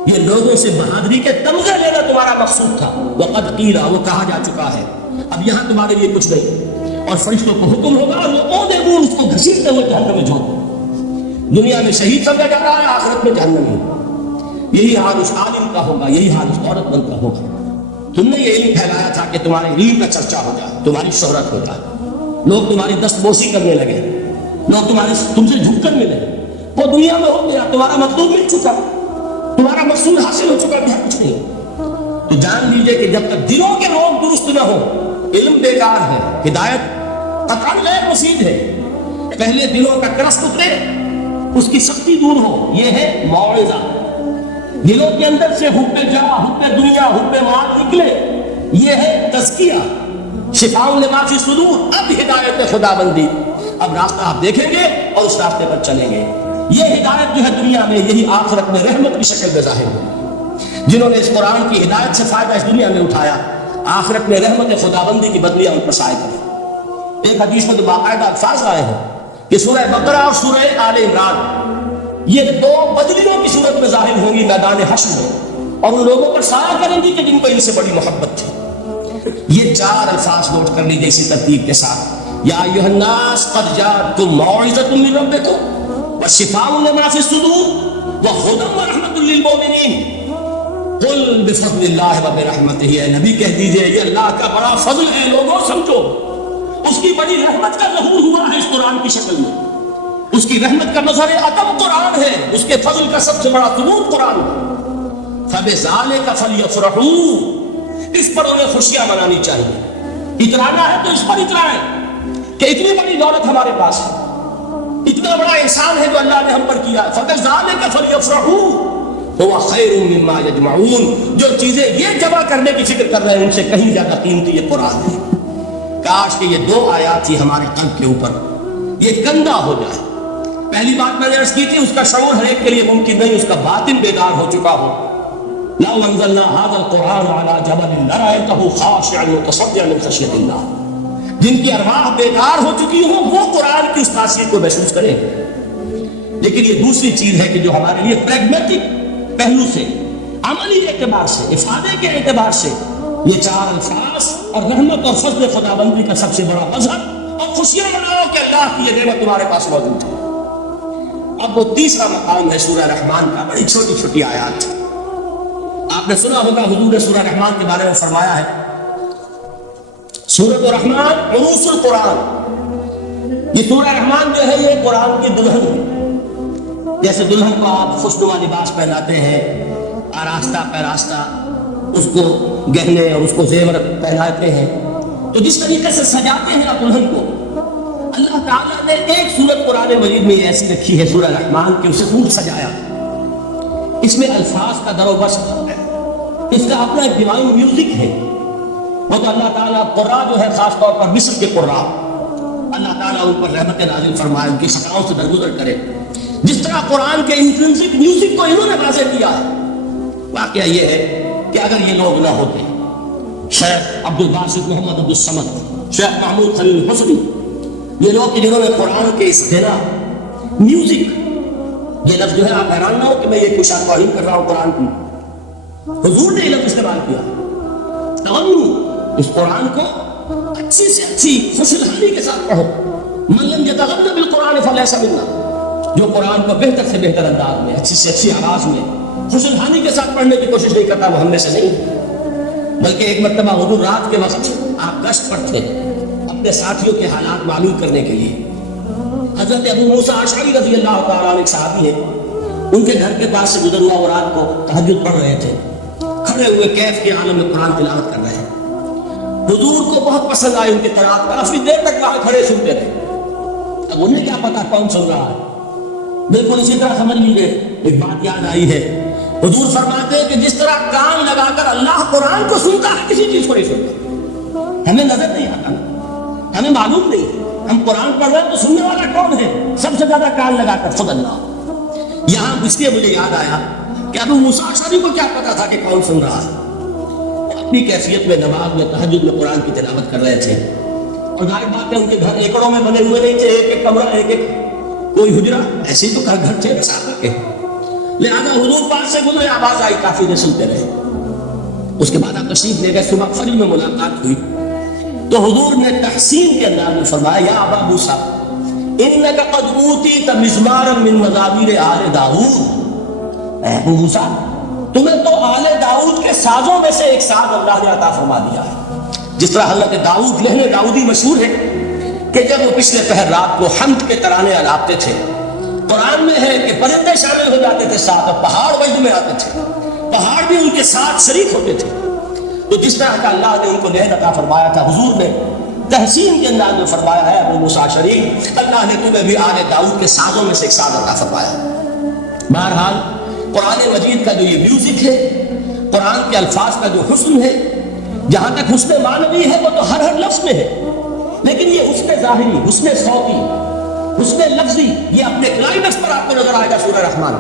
یہ لوگوں سے بہادری کے تمغے لینا تمہارا مقصود تھا۔ وقد قیل، وہ کہا جا چکا ہے، اب یہاں تمہارے لیے کچھ نہیں۔ اور فرشتوں کو حکم ہوگا اور وہ اودے وہ اس کو گھسیٹتے ہوئے جہنم میں جھونک۔ دنیا میں شہید سمجھا جا رہا ہے، آخرت میں جہنم میں۔ یہی حال اس عالم کا ہوگا، یہی حال اس عورت مند کا ہوگا۔ تم نے یہ علم پھیلایا تھا کہ تمہارے علم کا چرچا ہو جائے، تمہاری شہرت ہو جائے، لوگ تمہاری دست بوسی کرنے لگے، لوگ تم سے جھک کر ملے۔ وہ دنیا میں ہو گیا، تمہارا مطلوب مل چکا، تمہارا مقصود حاصل ہو چکا، بھی کچھ نہیں۔ تو جان لیجئے کہ جب تک دلوں کے روگ درست نہ ہو، علم بیکار ہے، ہدایت قطعاً غیر مفید ہے۔ پہلے دلوں کا کرس اترے، اس کی سختی دور ہو، یہ ہے موعظہ۔ دلوں کے اندر سے حب جاہ، حب دنیا، حب مال نکلے، یہ ہے تزکیہ۔ شفاء لما فی الصدور، اب ہدایت خدا بندی، اب راستہ آپ دیکھیں گے اور اس راستے پر چلیں گے۔ یہ ہدایت جو ہے دنیا میں، یہی آخرت میں رحمت کی شکل میں ظاہر ہوگی۔ جنہوں نے اس قرآن کی ہدایت سے فائدہ اس دنیا میں اٹھایا، آخرت میں رحمت خداوندی کی بدلیاں ان پر سائے کریں۔ ایک حدیث میں تو باقاعدہ الفاظ آئے ہیں کہ سورہ بقرہ اور سورہ آل عمران یہ 2 بدلیوں کی صورت میں ظاہر ہوں گی میدان حشر میں، اور ان لوگوں پر سایہ کریں گی کہ جن کو ان سے بڑی محبت تھی۔ یہ 4 الفاظ نوٹ کر لیجیے اسی ترتیب کے ساتھ۔ یا ایھا الناس قد جاءتکم موعظۃ من ربکم وشفاء لما فی الصدور وہدی ورحمۃ للمؤمنین قل بفضل اللہ وبرحمتہ، اے نبی کہہ دیجئے یہ اللہ کا بڑا فضل ہے، لوگوں سمجھو، اس کی بڑی رحمت کا ظہور ہوا ہے اس قرآن کی شکل میں، اس کی رحمت کا مظہر عطم قرآن ہے، اس کے فضل کا سب سے بڑا ثبوت قرآن ہے۔ فبذالک فلیفرحوا، اس پر انہیں خوشیاں منانی چاہیے۔ اترانا ہے تو اس پر اترائیں کہ اتنی بڑی دولت ہمارے پاس ہے، اتنا بڑا احسان ہے جو اللہ نے ہم پر کیا. فَبِذَلِكَ فَلْيَفْرَحُوا هُوَ خَيْرٌ مِّمَّا يَجْمَعُونَ. جو چیزیں یہ جمع کرنے کی فکر کر رہے ہیں ان سے کہیں زیادہ قیمتی یہ قرآن ہے. کاش کہ یہ 2 آیات ہی ہمارے قلب کے اوپر یہ گندا ہو جائے. پہلی بات میں نے عرض کی تھی اس کا شعور ہر ایک کے لیے ممکن نہیں, اس کا باطن بیدار ہو چکا ہو. لَوْ أَنزَلْنَا هَذَا الْقُرْآنَ عَلَى جَبَلٍ لَرَأَيْتَهُ خَاشِعًا مُتَصَدِّعًا مِنْ خَشْيَةِ اللَّهِ. جن کی ارواح بیدار ہو چکی ہوں وہ قرآن کی اس خاصیت کو محسوس کریں. لیکن یہ دوسری چیز ہے کہ جو ہمارے لیے پریگمیٹک پہلو سے, عملی اعتبار سے, افادے کے اعتبار سے یہ 4 الفاظ اور رحمت اور فضل خداوندی کا سب سے بڑا مظہر اور خوشیاں مناؤ کہ اللہ کی یہ نعمت تمہارے پاس موجود ہے. اب وہ تیسرا مقام ہے سورہ رحمان کا, بڑی چھوٹی چھوٹی آیات. آپ نے سنا ہوگا حضور نے سورہ رحمان کے بارے میں فرمایا ہے سورۃ الرحمان عروس القرآن. یہ سورہ رحمان جو ہے یہ قرآن کی دلہن ہے. جیسے دلہن کو آپ خوشنما لباس پہناتے ہیں, آراستہ پیراستہ اس کو گہنے اور اس کو زیور پہناتے ہیں, تو جس طریقے سے سجاتے ہیں آپ دلہن کو, اللہ تعالیٰ نے ایک سورت قرآن مجید میں ایسی رکھی ہے سورہ رحمان کہ اسے خوب سجایا. اس میں الفاظ کا در و بسط ہے, اس کا اپنا ایک ڈیوائن میوزک ہے. وہ تو اللہ تعالیٰ قرآن جو ہے خاص طور پر مصر کے قرآن, اللہ تعالیٰ ان پر رحمت نازل فرمائے, ان کی خطاؤں سے درگزر کرے. جس طرح قرآن کے انٹرنسک میوزک کو انہوں نے واضح کیا ہے. واقعہ یہ ہے کہ اگر یہ لوگ نہ ہوتے, شیخ عبد الباسط محمد عبد الصمد, شیخ محمود خلیل حسنی, یہ لوگ جنہوں نے قرآن کے اس غنا میوزک, یہ لفظ جو ہے آپ حیران نہ ہو کہ میں یہ کچھ توہین کر رہا ہوں قرآن کی, حضور نے یہ لفظ استعمال کیا تغنو, اس قرآن کو اچھی سے اچھی خوشحالی کے ساتھ پڑھو. من لم یتغن بالقرآن فلیس منا. جو قرآن کو بہتر سے بہتر انداز میں, اچھی سے اچھی آواز میں, خوشحالی کے ساتھ پڑھنے کی کوشش نہیں کرتا وہ ہم میں سے نہیں. بلکہ ایک مرتبہ حضور رات کے وقت آپ گشت پر تھے اپنے ساتھیوں کے حالات معلوم کرنے کے لیے. حضرت ابو موسیٰ اشعری رضی اللہ تعالیٰ عنہ ایک صحابی ہے, ان کے گھر کے پاس سے گزر ہوا, وہ رات کو تہجد پڑھ رہے تھے, کھڑے ہوئے کیف کے عالم میں قرآن تلاوت کر رہے ہیں. حضور کو بہت پسند آئی ان کی قرات, کافی دیر تک وہاں کھڑے سنتے رہے. اب انہیں کیا پتا کون سن رہا ہے, بالکل اسی طرح سمجھ لیجیے ایک بات یاد آئی ہے. حضور فرماتے ہیں کہ جس طرح کان لگا کر اللہ قرآن کو سنتا ہے کسی چیز کو نہیں سنتا. ہمیں نظر نہیں آتا, ہمیں معلوم نہیں, ہم قرآن پڑھ رہے ہیں تو سننے والا کون ہے؟ سب سے زیادہ کان لگا کر خود اللہ. یہاں اس لیے مجھے یاد آیا کہ ابو موسیٰ اشعری کو کیا پتا تھا کہ کون سن رہا ہے. اپنی کیفیت میں نماز میں تہجد میں قرآن کی تلاوت کر رہے تھے, اور ظاہر بات ہے ان کے گھر ایکڑوں میں بنے ہوئے نہیں تھے, ایک ایک کمرہ, ایک ایک کوئی حجرہ, ایسے ہی تو گھر تھے بسا کر کے. لہٰذا حضور پاس سے گزرے, آواز آئی, کافی دیر سنتے رہے. اس کے بعد آپ تشریف لے گئے, صبح فجر میں ملاقات ہوئی تو حضور نے تحسین کے انداز میں فرمایا یا ابا موسیٰ انک قد اوتیت مزمارا من مزامیر آل داؤد. اے ابو موسیٰ تمہیں تو آل داؤد کے سازوں میں سے ایک ساز اللہ نے عطا فرما دیا ہے. جس طرح حضرت داؤد لہن داؤدی مشہور ہے کہ جب وہ پچھلے پہر رات کو حمد کے ترانے الاپتے تھے, قرآن میں ہے کہ پرندے شامل ہو جاتے تھے ساتھ, اور پہاڑ وجد میں آتے تھے, پہاڑ بھی ان کے ساتھ شریک ہوتے تھے. تو جس طرح کا اللہ نے ان کو لہن عطا فرمایا تھا, حضور نے تحسین کے انداز میں فرمایا ہے ابو موسیٰ اشعری اللہ نے تمہیں بھی آل داؤد کے سازوں میں سے ایک ساز عطا فرمایا. بہرحال قرآن مجید کا جو یہ میوزک ہے, قرآن کے الفاظ کا جو حسن ہے, جہاں تک حسن معنوی ہے وہ تو ہر لفظ میں ہے, لیکن یہ حسن ظاہری, حسن صوتی, حسن لفظی, یہ اپنے کلائمیکس پر آپ کو نظر آئے گا سورہ رحمان.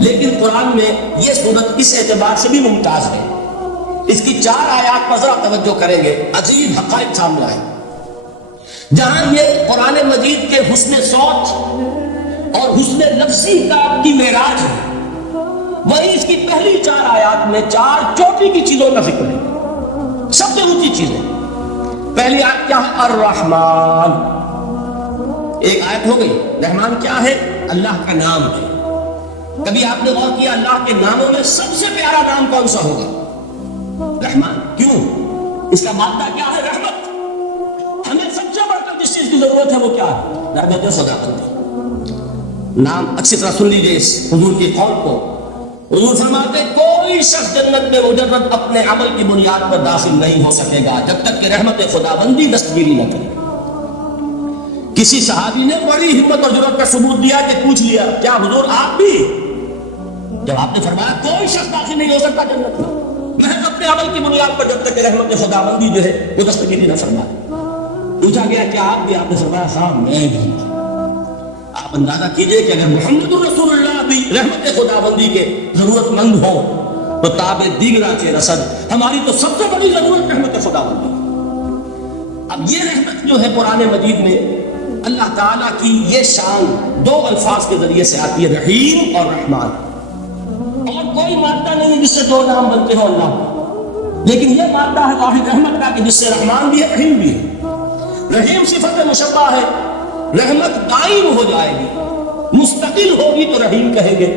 لیکن قرآن میں یہ سورت اس اعتبار سے بھی ممتاز ہے, اس کی 4 آیات پر ذرا توجہ کریں گے, عجیب حقائق سامنے آئے. جہاں یہ قرآن مجید کے حسن صوت اور حسن لفظی کا کی معراج ہے, وہی اس کی پہلی 4 آیات میں 4 چوٹی کی چیزوں کا ذکر ہے, سب سے اونچی چیزیں. پہلی آیت کیا ہے؟ الرحمن. ایک آیت ہو گئی. رحمان کیا ہے؟ اللہ کا نام ہے. کبھی آپ نے غور کیا اللہ کے ناموں میں سب سے پیارا نام کون سا ہوگا؟ رحمان. کیوں؟ اس کا مادہ کیا ہے؟ رحمت. ہمیں سب سے بڑھ کر جس چیز کی ضرورت ہے وہ کیا ہے؟ رحمت و صداقت. نام اچھی طرح سن لیجیے اس حضور کی قول کو. حضور فرماتے کوئی شخص جنت میں مجرد اپنے عمل کی بنیاد پر داخل نہیں ہو سکے گا جب تک کہ رحمت خداوندی دستگیری نہ کرے. کسی صحابی نے بڑی ہمت اور جرأت کا ثبوت دیا کہ پوچھ لیا کیا حضور آپ بھی؟ جب آپ نے فرمایا کوئی شخص داخل نہیں ہو سکتا جنت میں محض اپنے عمل کی بنیاد پر جب تک کہ رحمت خداوندی جو ہے وہ دستگیری نہ فرمائے. پوچھا گیا کیا آپ بھی؟ آپ نے فرمایا ہاں میں بھی. آپ اندازہ کیجئے کہ اگر محمد رسول اللہ بھی رحمت خداوندی کے ضرورت مند ہو تو تابع دیگرہ کے رسد ہماری تو سب سے بڑی ضرورت رحمت خداوندی. اب یہ رحمت جو ہے قرآن مجید میں اللہ تعالیٰ کی یہ شان دو الفاظ کے ذریعے سے آتی ہے، رحیم اور رحمان. اور کوئی مادہ نہیں جس سے دو نام بنتے ہو اللہ، لیکن یہ مادہ ہے واحد رحمت کا کہ جس سے رحمان بھی ہے رحیم بھی ہے. رحیم صفت مشبہ ہے، رحمت قائم ہو جائے گی مستقل ہوگی تو رحیم کہیں گے.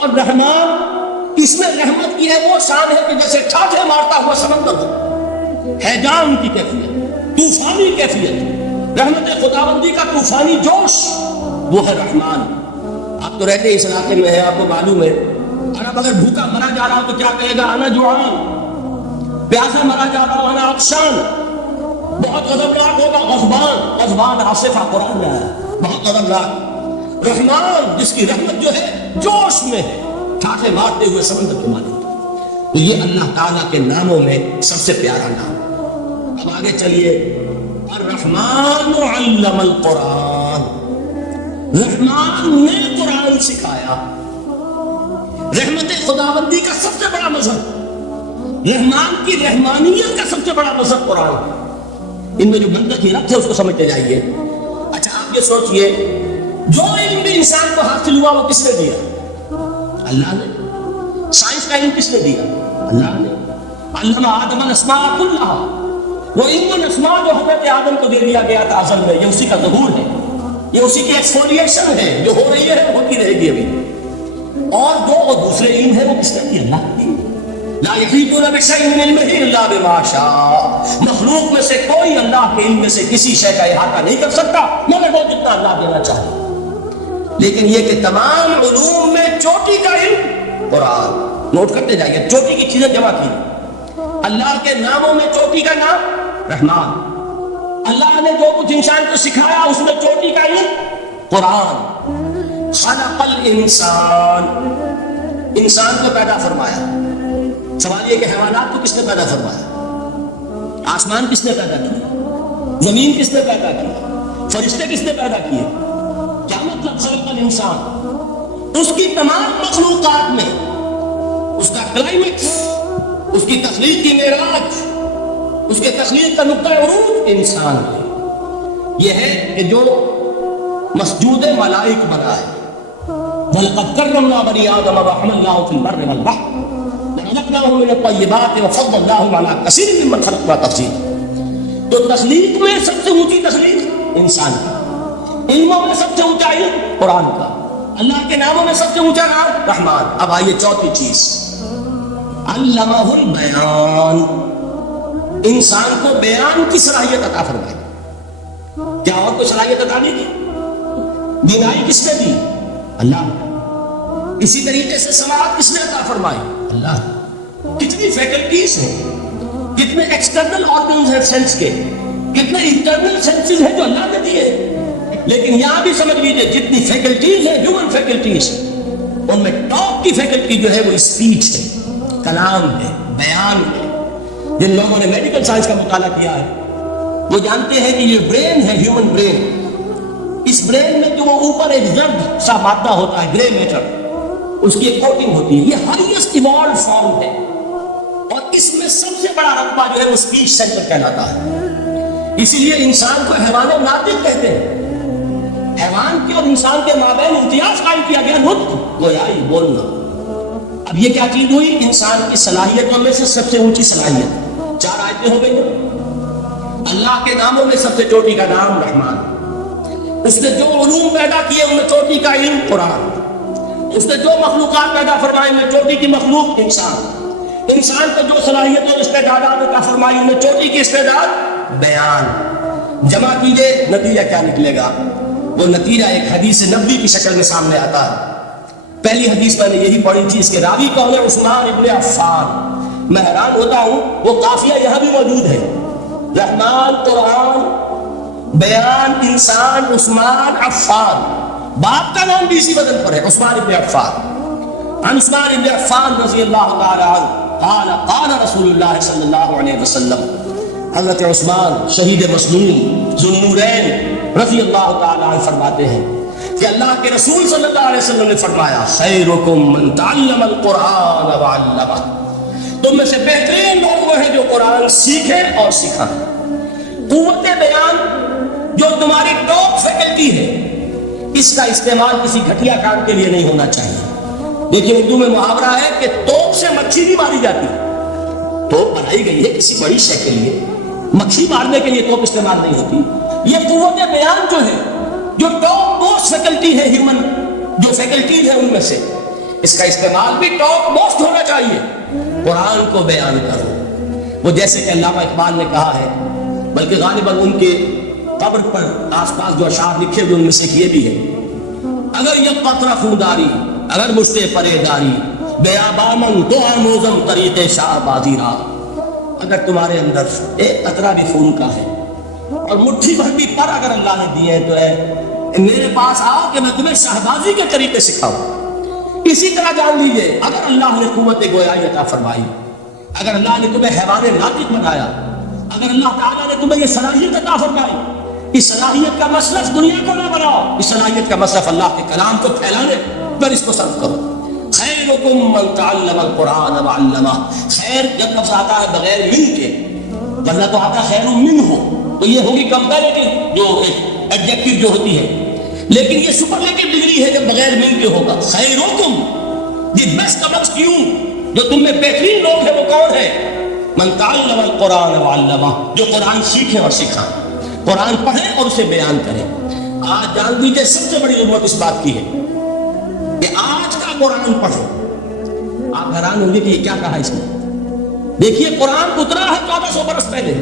اور رحمان اس میں رحمت کی ہے وہ شان ہے کہ جیسے ٹھاٹھے مارتا ہوا سمندر ہو، ہیجان کی کیفیت، طوفانی کیفیت، رحمت خداوندی کا طوفانی جوش، وہ ہے رحمان. آپ تو رہتے اس علاقے میں ہے، آپ کو معلوم ہے عرب اگر بھوکا مرا جا رہا ہو تو کیا کہے گا؟ انا جوعان. پیاسا مرا جا رہا ہو انا عطشان. بہت غضبناک ہوگا غضبان، غضبان آصفہ قرآن میں ہے، بہت غضبناک. رحمان جس کی رحمت جو ہے جوش میں ہے، ٹھاٹھے مارتے ہوئے سمندر کے مالک. تو یہ اللہ تعالیٰ کے ناموں میں سب سے پیارا نام. اب آگے چلیے، الرحمن علم القرآن، رحمان نے قرآن سکھایا. رحمت خداوندی کا سب سے بڑا مذہب، رحمان کی رحمانیت کا سب سے بڑا مذہب قرآن. ان میں جو منطقی ربط ہے اس کو سمجھتے جائیے. اچھا آپ یہ سوچئے جو علم بھی انسان کو حاصل ہوا وہ کس نے دیا؟ اللہ نے. سائنس کا علم کس نے دیا؟ اللہ نے. علم آدم الاسماء کلھا، وہ علم الاسماء جو حضرت آدم کو دے دیا گیا تھا ازل میں، یہ اسی کا ظہور ہے، یہ اسی کی ایکسفولیشن ہے جو ہو رہی ہے، ہوتی رہے گی ابھی. اور جو دوسرے علم ہے وہ کس نے دیا؟ اللہ نے. لا یحیطون بشیء من علمہ الا بما شاء، مخلوق میں سے کوئی اللہ کے علم میں سے کسی شے کا احاطہ نہیں کر سکتا مگر وہ جتنا اللہ دینا چاہے. لیکن یہ کہ تمام علوم میں چوٹی کا علم قرآن. نوٹ کرتے جائیے، چوٹی کی چیزیں جمع کی. اللہ کے ناموں میں چوٹی کا نام رحمان. اللہ نے جو کچھ انسان کو سکھایا اس میں چوٹی کا علم قرآن. خلق الانسان، انسان کو پیدا فرمایا. سوال یہ کہ حیوانات کو کس نے پیدا فرمایا؟ آسمان کس نے پیدا کیا؟ زمین کس نے پیدا کی؟ فرشتے کس نے پیدا کیے؟ کیا مطلب خلق الانسان؟ اس کی تمام مخلوقات میں اس کا کلائمیکس، اس کی تخلیق کی معراج، اس کے تخلیق کا نقطہ عروج انسان ہے. یہ ہے کہ جو مسجود ملائک بنا ہے. وَلَقَدْ كَرَّمْنَا بَنِي آدَمَ وَحَمَلْنَاهُمْ فِي الْبَرِّ وَالْبَحْرِ وَرَزَقْنَاهُم مِّنَ الطَّيِّبَاتِ وَفَضَّلْنَاهُمْ عَلَىٰ كَثِيرٍ مِّمَّنْ خَلَقْنَا تَفْضِيلًا. تو تخلیق میں سب سے اونچی تخلیق انسان کی، علموں میں سب سے اونچا علم قرآن کا، اللہ کے ناموں میں سب سے اونچا نام رحمان. اب آئیے چوتھی چیز، علمہ البیان، انسان کو بیان کی صلاحیت عطا فرمائی. کیا اور کوئی صلاحیت عطا نہیں کی؟ بینائی کس نے دی؟ اللہ نے. اسی طریقے سے سماعت کس نے عطا فرمائی؟ اللہ. کتنی فیکلٹیز ہیں، کتنے ایکسٹرنل آرگنز ہیں سینس کے، کتنے انٹرنل سینسز ہیں جو اللہ نے دیے. لیکن یہاں بھی سمجھ لیجیے جتنی فیکلٹیز ہیں ہیومن فیکلٹیز، ان میں ٹاپ کی فیکلٹی جو ہے وہ اسپیچ ہے، کلام ہے، بیان ہے. جن لوگوں نے میڈیکل سائنس کا مطالعہ کیا ہے وہ جانتے ہیں کہ یہ برین ہے، ہیومن برین. اس برین میں جو وہ اوپر ایک زرد سا مادہ ہوتا ہے گرے میٹر، اس کی ایک کوٹنگ ہوتی ہے. یہ ہائیسٹ ایوالوڈ فارم ہے اور اس میں سب سے بڑا رقبہ جو ہے وہ اسپیچ سینٹر کہلاتا ہے. اسی لیے انسان کو حیوان ناطق کہتے ہیں. حیوان کے اور انسان کے مابین امتیاز قائم کیا گیا، نطق، گویائی، بولنا. اب یہ کیا چیز ہوئی؟ انسان کی صلاحیتوں میں سے سب سے اونچی صلاحیت. 4 آیتیں ہو گئی. اللہ کے ناموں میں سب سے چوٹی کا نام رحمان. اس نے جو علوم پیدا کیے ان میں چوٹی کا علم قرآن. اس نے جو مخلوقات پیدا فرمائی ان میں چوٹی کی مخلوق انسان. انسان کو جو صلاحیتوں اور استعدادات عطا فرمائی ان میں چوٹی کی استعداد بیان. جمع کیجئے نتیجہ کیا نکلے گا؟ وہ نتیجہ ایک حدیث نبوی کی شکل میں سامنے آتا ہے. پہلی حدیث میں نے یہی پڑھی تھی، اس کے راوی کون ہے؟ عثمان ابن عفان. میں حیران ہوتا ہوں وہ قافیہ یہاں بھی موجود ہے. رحمان قرآن بیان انسان عثمان عفان، باپ کا نام بھی اسی وزن پر ہے، عثمان ابن عفان۔ عن عثمان ابن عفان رضی اللہ تعالی عنہ قال قال رسول اللہ صلی اللہ علیہ وسلم، حضرت عثمان شہید مظلوم ذو النورین رضی اللہ تعالی عنہ فرماتے ہیں کہ اللہ کے رسول صلی اللہ علیہ وسلم نے فرمایا خیرکم من تعلم القرآن وعلمہ، تم میں سے بہترین لوگ وہ ہیں جو قرآن سیکھیں اور سکھائیں۔ قوت بیان جو تمہاری ٹاپ فیکلٹی ہے، اس کا استعمال کسی گھٹیا کام کے لیے نہیں ہونا چاہیے۔ دیکھیے اردو میں محاورہ ہے کہ توپ سے مچھی نہیں ماری جاتی، توپ بنائی گئی ہے کسی بڑی شے کے لیے، مچھی مارنے کے لیے توپ استعمال نہیں ہوتی۔ یہ قوت بیان جو ہے، جو ٹاپ موسٹ فیکلٹی ہے ہیومن جو فیکلٹیز ہے ان میں سے، اس کا استعمال بھی ٹاپ موسٹ ہونا چاہیے۔ قرآن کو بیان کرو، وہ جیسے کہ علامہ اقبال نے کہا ہے، بلکہ غالباً ان کے قبر پر آس پاس جو اشعار لکھے ہوئے ان میں سے یہ بھی ہے، اگر یہ قطرہ خوداری اگر مجھ سے پرے داری، بیابامن تو آموزم طریق شاہ بازی را، اگر تمہارے اندر ایک قطرہ بھی خون کا ہے اور مٹھی بھر بھی پر اگر اللہ نے دیے تو ہے میرے پاس آؤ کہ میں تمہیں شہبازی کے طریقے سکھاؤں۔ اسی طرح جان لیجیے اگر اللہ نے قوت گویائی عطا فرمائی، اگر اللہ نے تمہیں حیوان ناطق بنایا، اگر اللہ تعالیٰ نے تمہیں یہ صلاحیت عطا فرمائی، اس صلاحیت کا مصرف دنیا کو نہ بناؤ، اس صلاحیت کا مصرف اللہ کے کلام کو پھیلانے پر اس کو صرف کرو۔ خیرکم من تعلم القرآن وعلمہ، خیر جب لفظ آتا ہے بغیر من کے، ورنہ تو آتا خیر من ہو تو یہ ہوگی کمپیریٹو جو ایڈجیکٹو جو ہوتی ہے، لیکن یہ سپرلیٹو ڈگری ہے جب بغیر من کے ہوگا۔ خیرکم، دی بیسٹ امنگسٹ یو، جو تم میں بہترین لوگ ہیں وہ کون ہے؟ من تعلم القرآن وعلمہ، جو قرآن سیکھیں اور سکھائیں، قرآن پڑھیں اور اسے بیان کریں۔ آج جان دیجیے سب سے بڑی ضرورت اس بات کی ہے کہ آج کا قرآن پڑھو۔ آپ حیران ہوں گے کہ یہ کیا کہا اس میں؟ دیکھیے قرآن اترا ہے 1400 برس پہلے،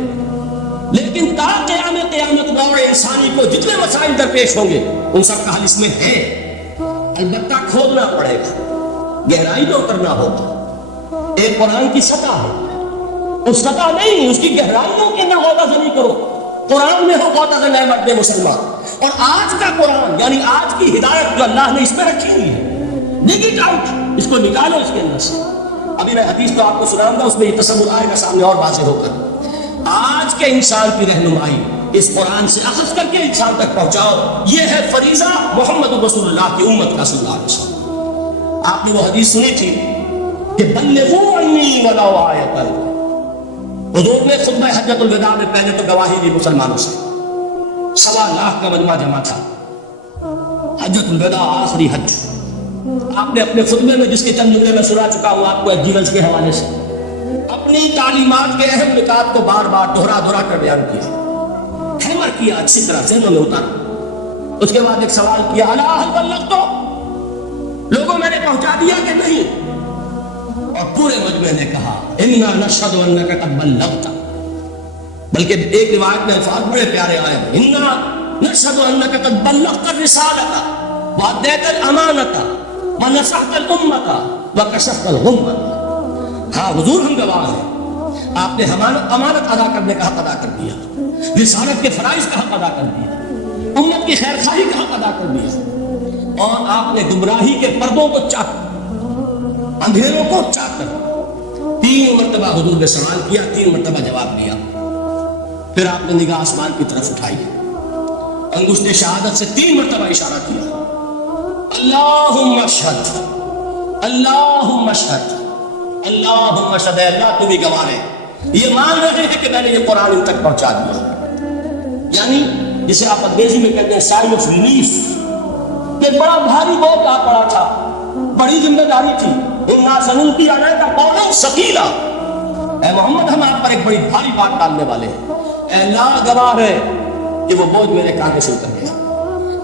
لیکن تا قیامت دور انسانی کو جتنے مسائل درپیش ہوں گے ان سب کا حل اس میں ہے، البتہ کھودنا پڑے گا، گہرائی میں اترنا ہوگا۔ ایک قرآن کی سطح ہے، اس سطح نہیں، اس کی گہرائیوں کے نہ غوطہ زنی کرو، قرآن میں ہو غوطہ زنی نعمت دے مسلمان۔ اور آج کا قرآن یعنی آج کی ہدایت جو اللہ نے اس میں رکھی ہوئی ہے، ڈگ اٹ آؤٹ، اس کو نکالو اس کے اندر سے۔ ابھی میں حدیث تو آپ کو سناؤں گا، اس میں یہ تصور آئے گا سامنے اور واضح ہو کر۔ آج کے انسان کی رہنمائی اس قرآن سے اخذ کر کے انسان تک پہنچاؤ، یہ ہے فریضہ محمد رسول اللہ کی امت کا صلی اللہ علیہ وسلم۔ آپ نے وہ حدیث سنی تھی کہ بلغوا عنی ولو آیۃ، حضور نے خطبہ حجۃ الوداع میں پہلے تو گواہی دی مسلمانوں سے، 1.25 لاکھ کا مجمع جمع تھا، حجۃ الوداع آخری حج۔ آپ نے اپنے خطبے میں جس کے چند جملے میں سنا چکا ہوں آپ کو ایڈجیولز کے حوالے سے، اپنی تعلیمات کے اہم نکات کو بار بار دہرا کر بیان کیا، ہیمر کیا، اچھی طرح ذہنوں میں اتارا۔ اس کے بعد ایک سوال کیا، الا هل بلغت، لوگوں میں نے پہنچا دیا کہ نہیں؟ اور پورے مجمع نے کہا انا نشهد انك قد بلغت، بلکہ ایک روایت میں الفاظ بڑے پیارے آئے، انا نشهد انك قد بلغت الرسالة واديت الامانة ونصحت الامة وكشفت الغمة۔ ہاں حضور ہم گواہ ہیں، آپ نے امانت ادا کرنے کا حق ادا کر دیا، رسالت کے فرائض کا حق ادا کر دیا، امت کی خیر خواہی کا حق ادا کر دیا، اور آپ نے گمراہی کے پردوں کو چاک، اندھیروں کو چاک کر 3 مرتبہ حضور نے سوال کیا، 3 مرتبہ جواب دیا۔ پھر آپ نے نگاہ آسمان کی طرف اٹھائی، انگشت شہادت سے 3 مرتبہ اشارہ کیا، اللہم اشہد، اللہم اشہد، اللہم اشہد، اے اللہ تو بھی گواہ ہے، یہ مان رہے ہیں کہ میں نے یہ قرآن ان تک پہنچا دیا۔ یعنی جسے آپ انگریزی میں کہتے ہیں سائن آف ریلیف، کہ بڑا بھاری بوجھ آ پڑا تھا، بڑی ذمہ داری تھی، انا سنلقی علیک قولا ثقیلا، اے محمد ہم آپ پر ایک بڑی بھاری بات ڈالنے والے ہیں۔ اے اللہ گواہ ہے کہ وہ بوجھ میرے کاندھے سے اتر گیا،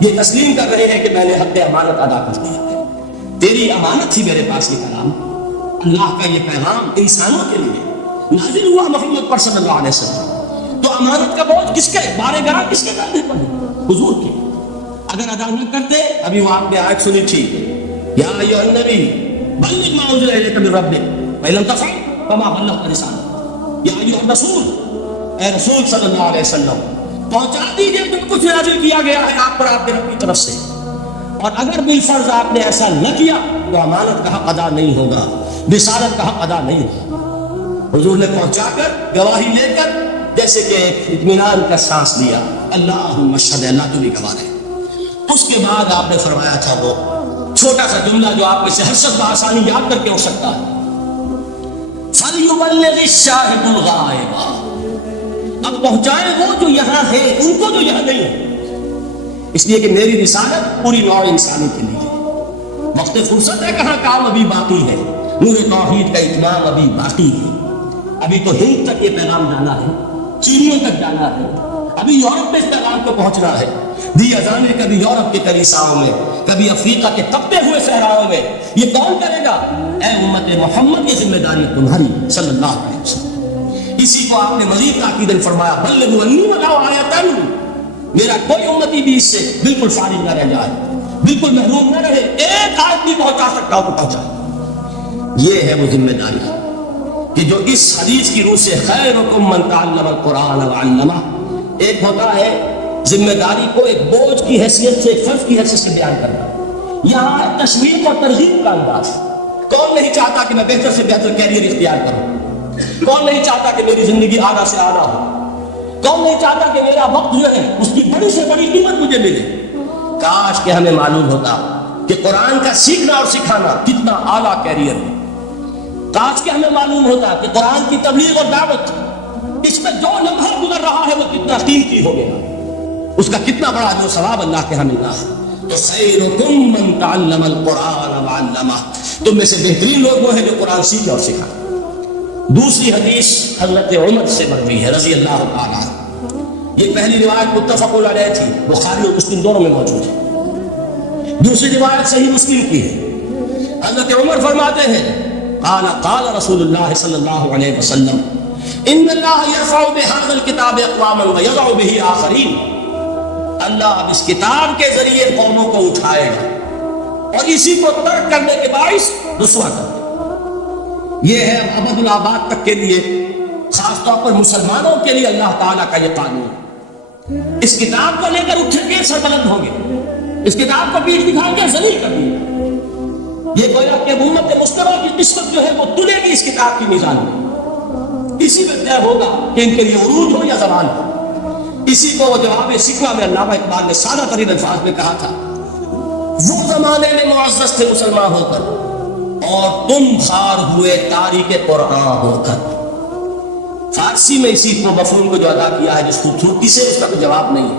یہ تسلیم کر رہے ہیں کہ میں نے حق امانت ادا کر دیا، تیری امانت تھی میرے پاس یہ کلام، اللہ کا یہ پیغام انسانوں کے لیے نازل ہوا محمد پر صلی اللہ علیہ وسلم، تو امانت کا بوجھ کس کے بارے گاہ کس کے کاندھے پر ہے؟ حضور کے۔ اگر ادا نہ کرتے، ابھی وہ آپ نے آیت سنی تھی، یا ایھا النبی بلغ ما انزل الیک من ربک وان لم تفعل فما بلغت رسالتہ، یا ایھا الرسول، اے رسول صلی اللہ علیہ وسلم پہنچا دیجیے جو کچھ نازل کیا گیا ہے آپ پر آپ کے رب کی طرف سے، اور اگر بالفرض آپ نے ایسا نہ کیا تو امانت کا حق ادا نہیں ہوگا، رسالت کا حق ادا نہیں ہوگا۔ حضور نے پہنچا کر گواہی لے کر جیسے کہ اطمینان کا سانس لیا، اللہم اشہد، اللہ تو بھی گواہ ہے۔ اس کے بعد آپ نے فرمایا تھا وہ چھوٹا سا جملہ جو آپ میں سے ہر شخص بآسانی یاد کر کے ہو سکتا ہے، فَلْيُبَلِّغِ الشَّاهِدُ الْغَائِبَ، اب پہنچائے وہ جو یہاں ہے ان کو جو یہاں نہیں ہے، اس لیے کہ میری رسالت پوری نوع انسانی کے لیے ہے۔ وقت فرصت ہے، کہاں کام ابھی باقی ہے، نور توحید کا اتمام ابھی باقی ہے، ابھی تو ہند تک یہ پیغام جانا ہے، چینیوں تک جانا ہے، ابھی یورپ میں اس پیغام کو پہنچنا ہے۔ دی اذانیں کبھی یورپ کے کلیساؤں میں، کبھی افریقہ کے تپتے ہوئے صحراؤں میں، یہ کون کرے گا؟ اے امت محمد، یہ ذمہ داری تمہاری صلی اللہ علیہ وسلم۔ اسی کو آپ نے مزید تاکید فرمایا، بلغوا انی ولو آیۃ، میرا کوئی امتی بھی اس سے بالکل فارغ نہ رہ جائے، بالکل محروم نہ رہے، ایک آیت بھی پہنچا سکتا ہو تو پہنچائے۔ یہ ہے وہ ذمہ داری کہ جو اس حدیث کی روح سے خیرکم من تعلم القرآن وعلمہ، ایک ہوتا ہے ذمہ داری کو ایک بوجھ کی حیثیت سے، ایک فرض کی حیثیت سے بیان کرنا، یہاں تشویق اور ترغیب کا انداز۔ کون نہیں چاہتا کہ میں بہتر سے بہتر کیریئر اختیار کروں؟ کون نہیں چاہتا کہ میری زندگی اعلیٰ سے اعلیٰ ہو؟ کون نہیں چاہتا کہ میرا وقت جو ہے اس کی بڑی سے بڑی قیمت مجھے ملے؟ کاش کہ ہمیں معلوم ہوتا کہ قرآن کا سیکھنا اور سکھانا کتنا اعلیٰ کیریئر ہے۔ کاش کہ ہمیں معلوم ہوتا کہ قرآن کی تبلیغ اور دعوت، اس میں جو لمحہ گزر رہا ہے وہ کتنا قیمتی ہو گیا، اس کا کتنا بڑا جو ثواب اللہ کے ہاں ملنا ہے۔ تو خیرکم من تعلم القرآن وعلمہ، تم میں سے بہترین لوگ وہ ہیں جو قرآن سیکھے اور سکھائے۔ دوسری حدیث حضرت عمر سے مروی ہے رضی اللہ تعالیٰ عنہ، یہ پہلی روایت متفق علیہ تھی، بخاری اور مسلم دونوں میں موجود ہے۔ دوسری روایت صحیح مسلم کی ہے، حضرت عمر فرماتے ہیں قال قال رسول اللہ صلی اللہ علیہ وسلم ان اللہ یرفع بہذا الکتاب اقواما ویضع بہ آخرین، اللہ اب اس کتاب کے ذریعے قوموں کو اٹھائے گا اور اسی کو ترک کرنے کے باعث رسوا کر دے۔ یہ ہے ابد الآباد تک کے لیے، خاص طور پر مسلمانوں کے لیے اللہ تعالیٰ کا یہ قانون۔ اس کتاب کو لے کر اٹھیں گے سربلند ہوں گے، اس کتاب کو پیٹھ دکھائیں گے ذلیل کر دیں گے۔ یہ گویا کہ امت مستمع کی قسمت جو ہے وہ تلے گی اس کتاب کی میزان میں، اسی میں طے ہوگا کہ ان کے لیے عروج ہو یا زوال ہو۔ اسی کو وہ جواب شکوہ میں علامہ اقبال نے سادہ ترین الفاظ میں کہا تھا، وہ زمانے میں معزز تھے مسلمان ہو کر اور تم خار ہوئے تاریک قرآن ہو کر۔ فارسی میں اسی کو مفہوم کو جو ادا کیا ہے جس خوبصورتی سے، اس کا کوئی جواب نہیں ہے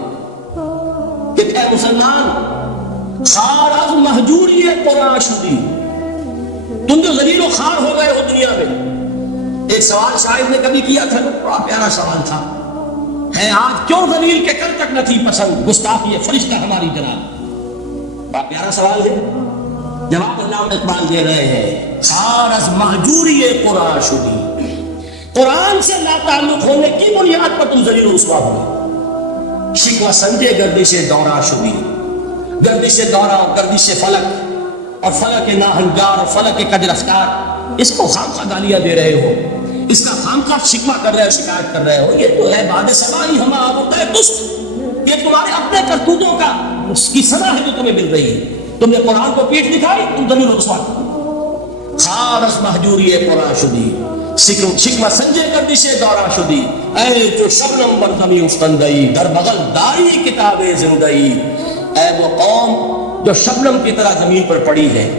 کہ اے مسلمان، خار از مہجوری قرآن شدی، تم جو ذلیل و خار ہو گئے ہو دنیا میں۔ ایک سوال شاعر نے کبھی کیا تھا، بڑا پیارا سوال تھا، ہے آج کیوں ذلیل کے کل تک نہ تھی پسند گستاخی فرشتہ ہماری جناب۔ بڑا پیارا سوال ہے، جواب علامہ اقبال دے رہے ہیں، خار از مہجوری قرآن شدی، قرآن سے لا تعلق ہونے کی بنیاد پر تم ذلیل و رسوا ہوئے۔ شکوہ سنجے گردش دورہ شدی، گردش دورہ اور گردش فلک اور فلک ناہنجار اور فلک کج رفتار، اس کو خامخواہ گالیاں دے رہے ہو، اس کا خامخواہ شکوہ کر رہے ہو، شکایت کر رہے ہو، یہ تو ہے باد سمائی ہم آب ہے دست، یہ تمہارے اپنے کرتوتوں کا اس کی سزا ہے جو تمہیں مل رہی ہے۔ تم نے قرآن کو پیٹھ دکھائی، تم ذلیل و رسوا۔ خارس محجوری قرآن شدی، شکوہ سنجے گردش دورہ شدی، اے جو شبنم بر زمیں افکندئی، در بغل داری کتاب زندگی، اے وہ قوم جو شبنم کی طرح زمین پر پڑی ہے،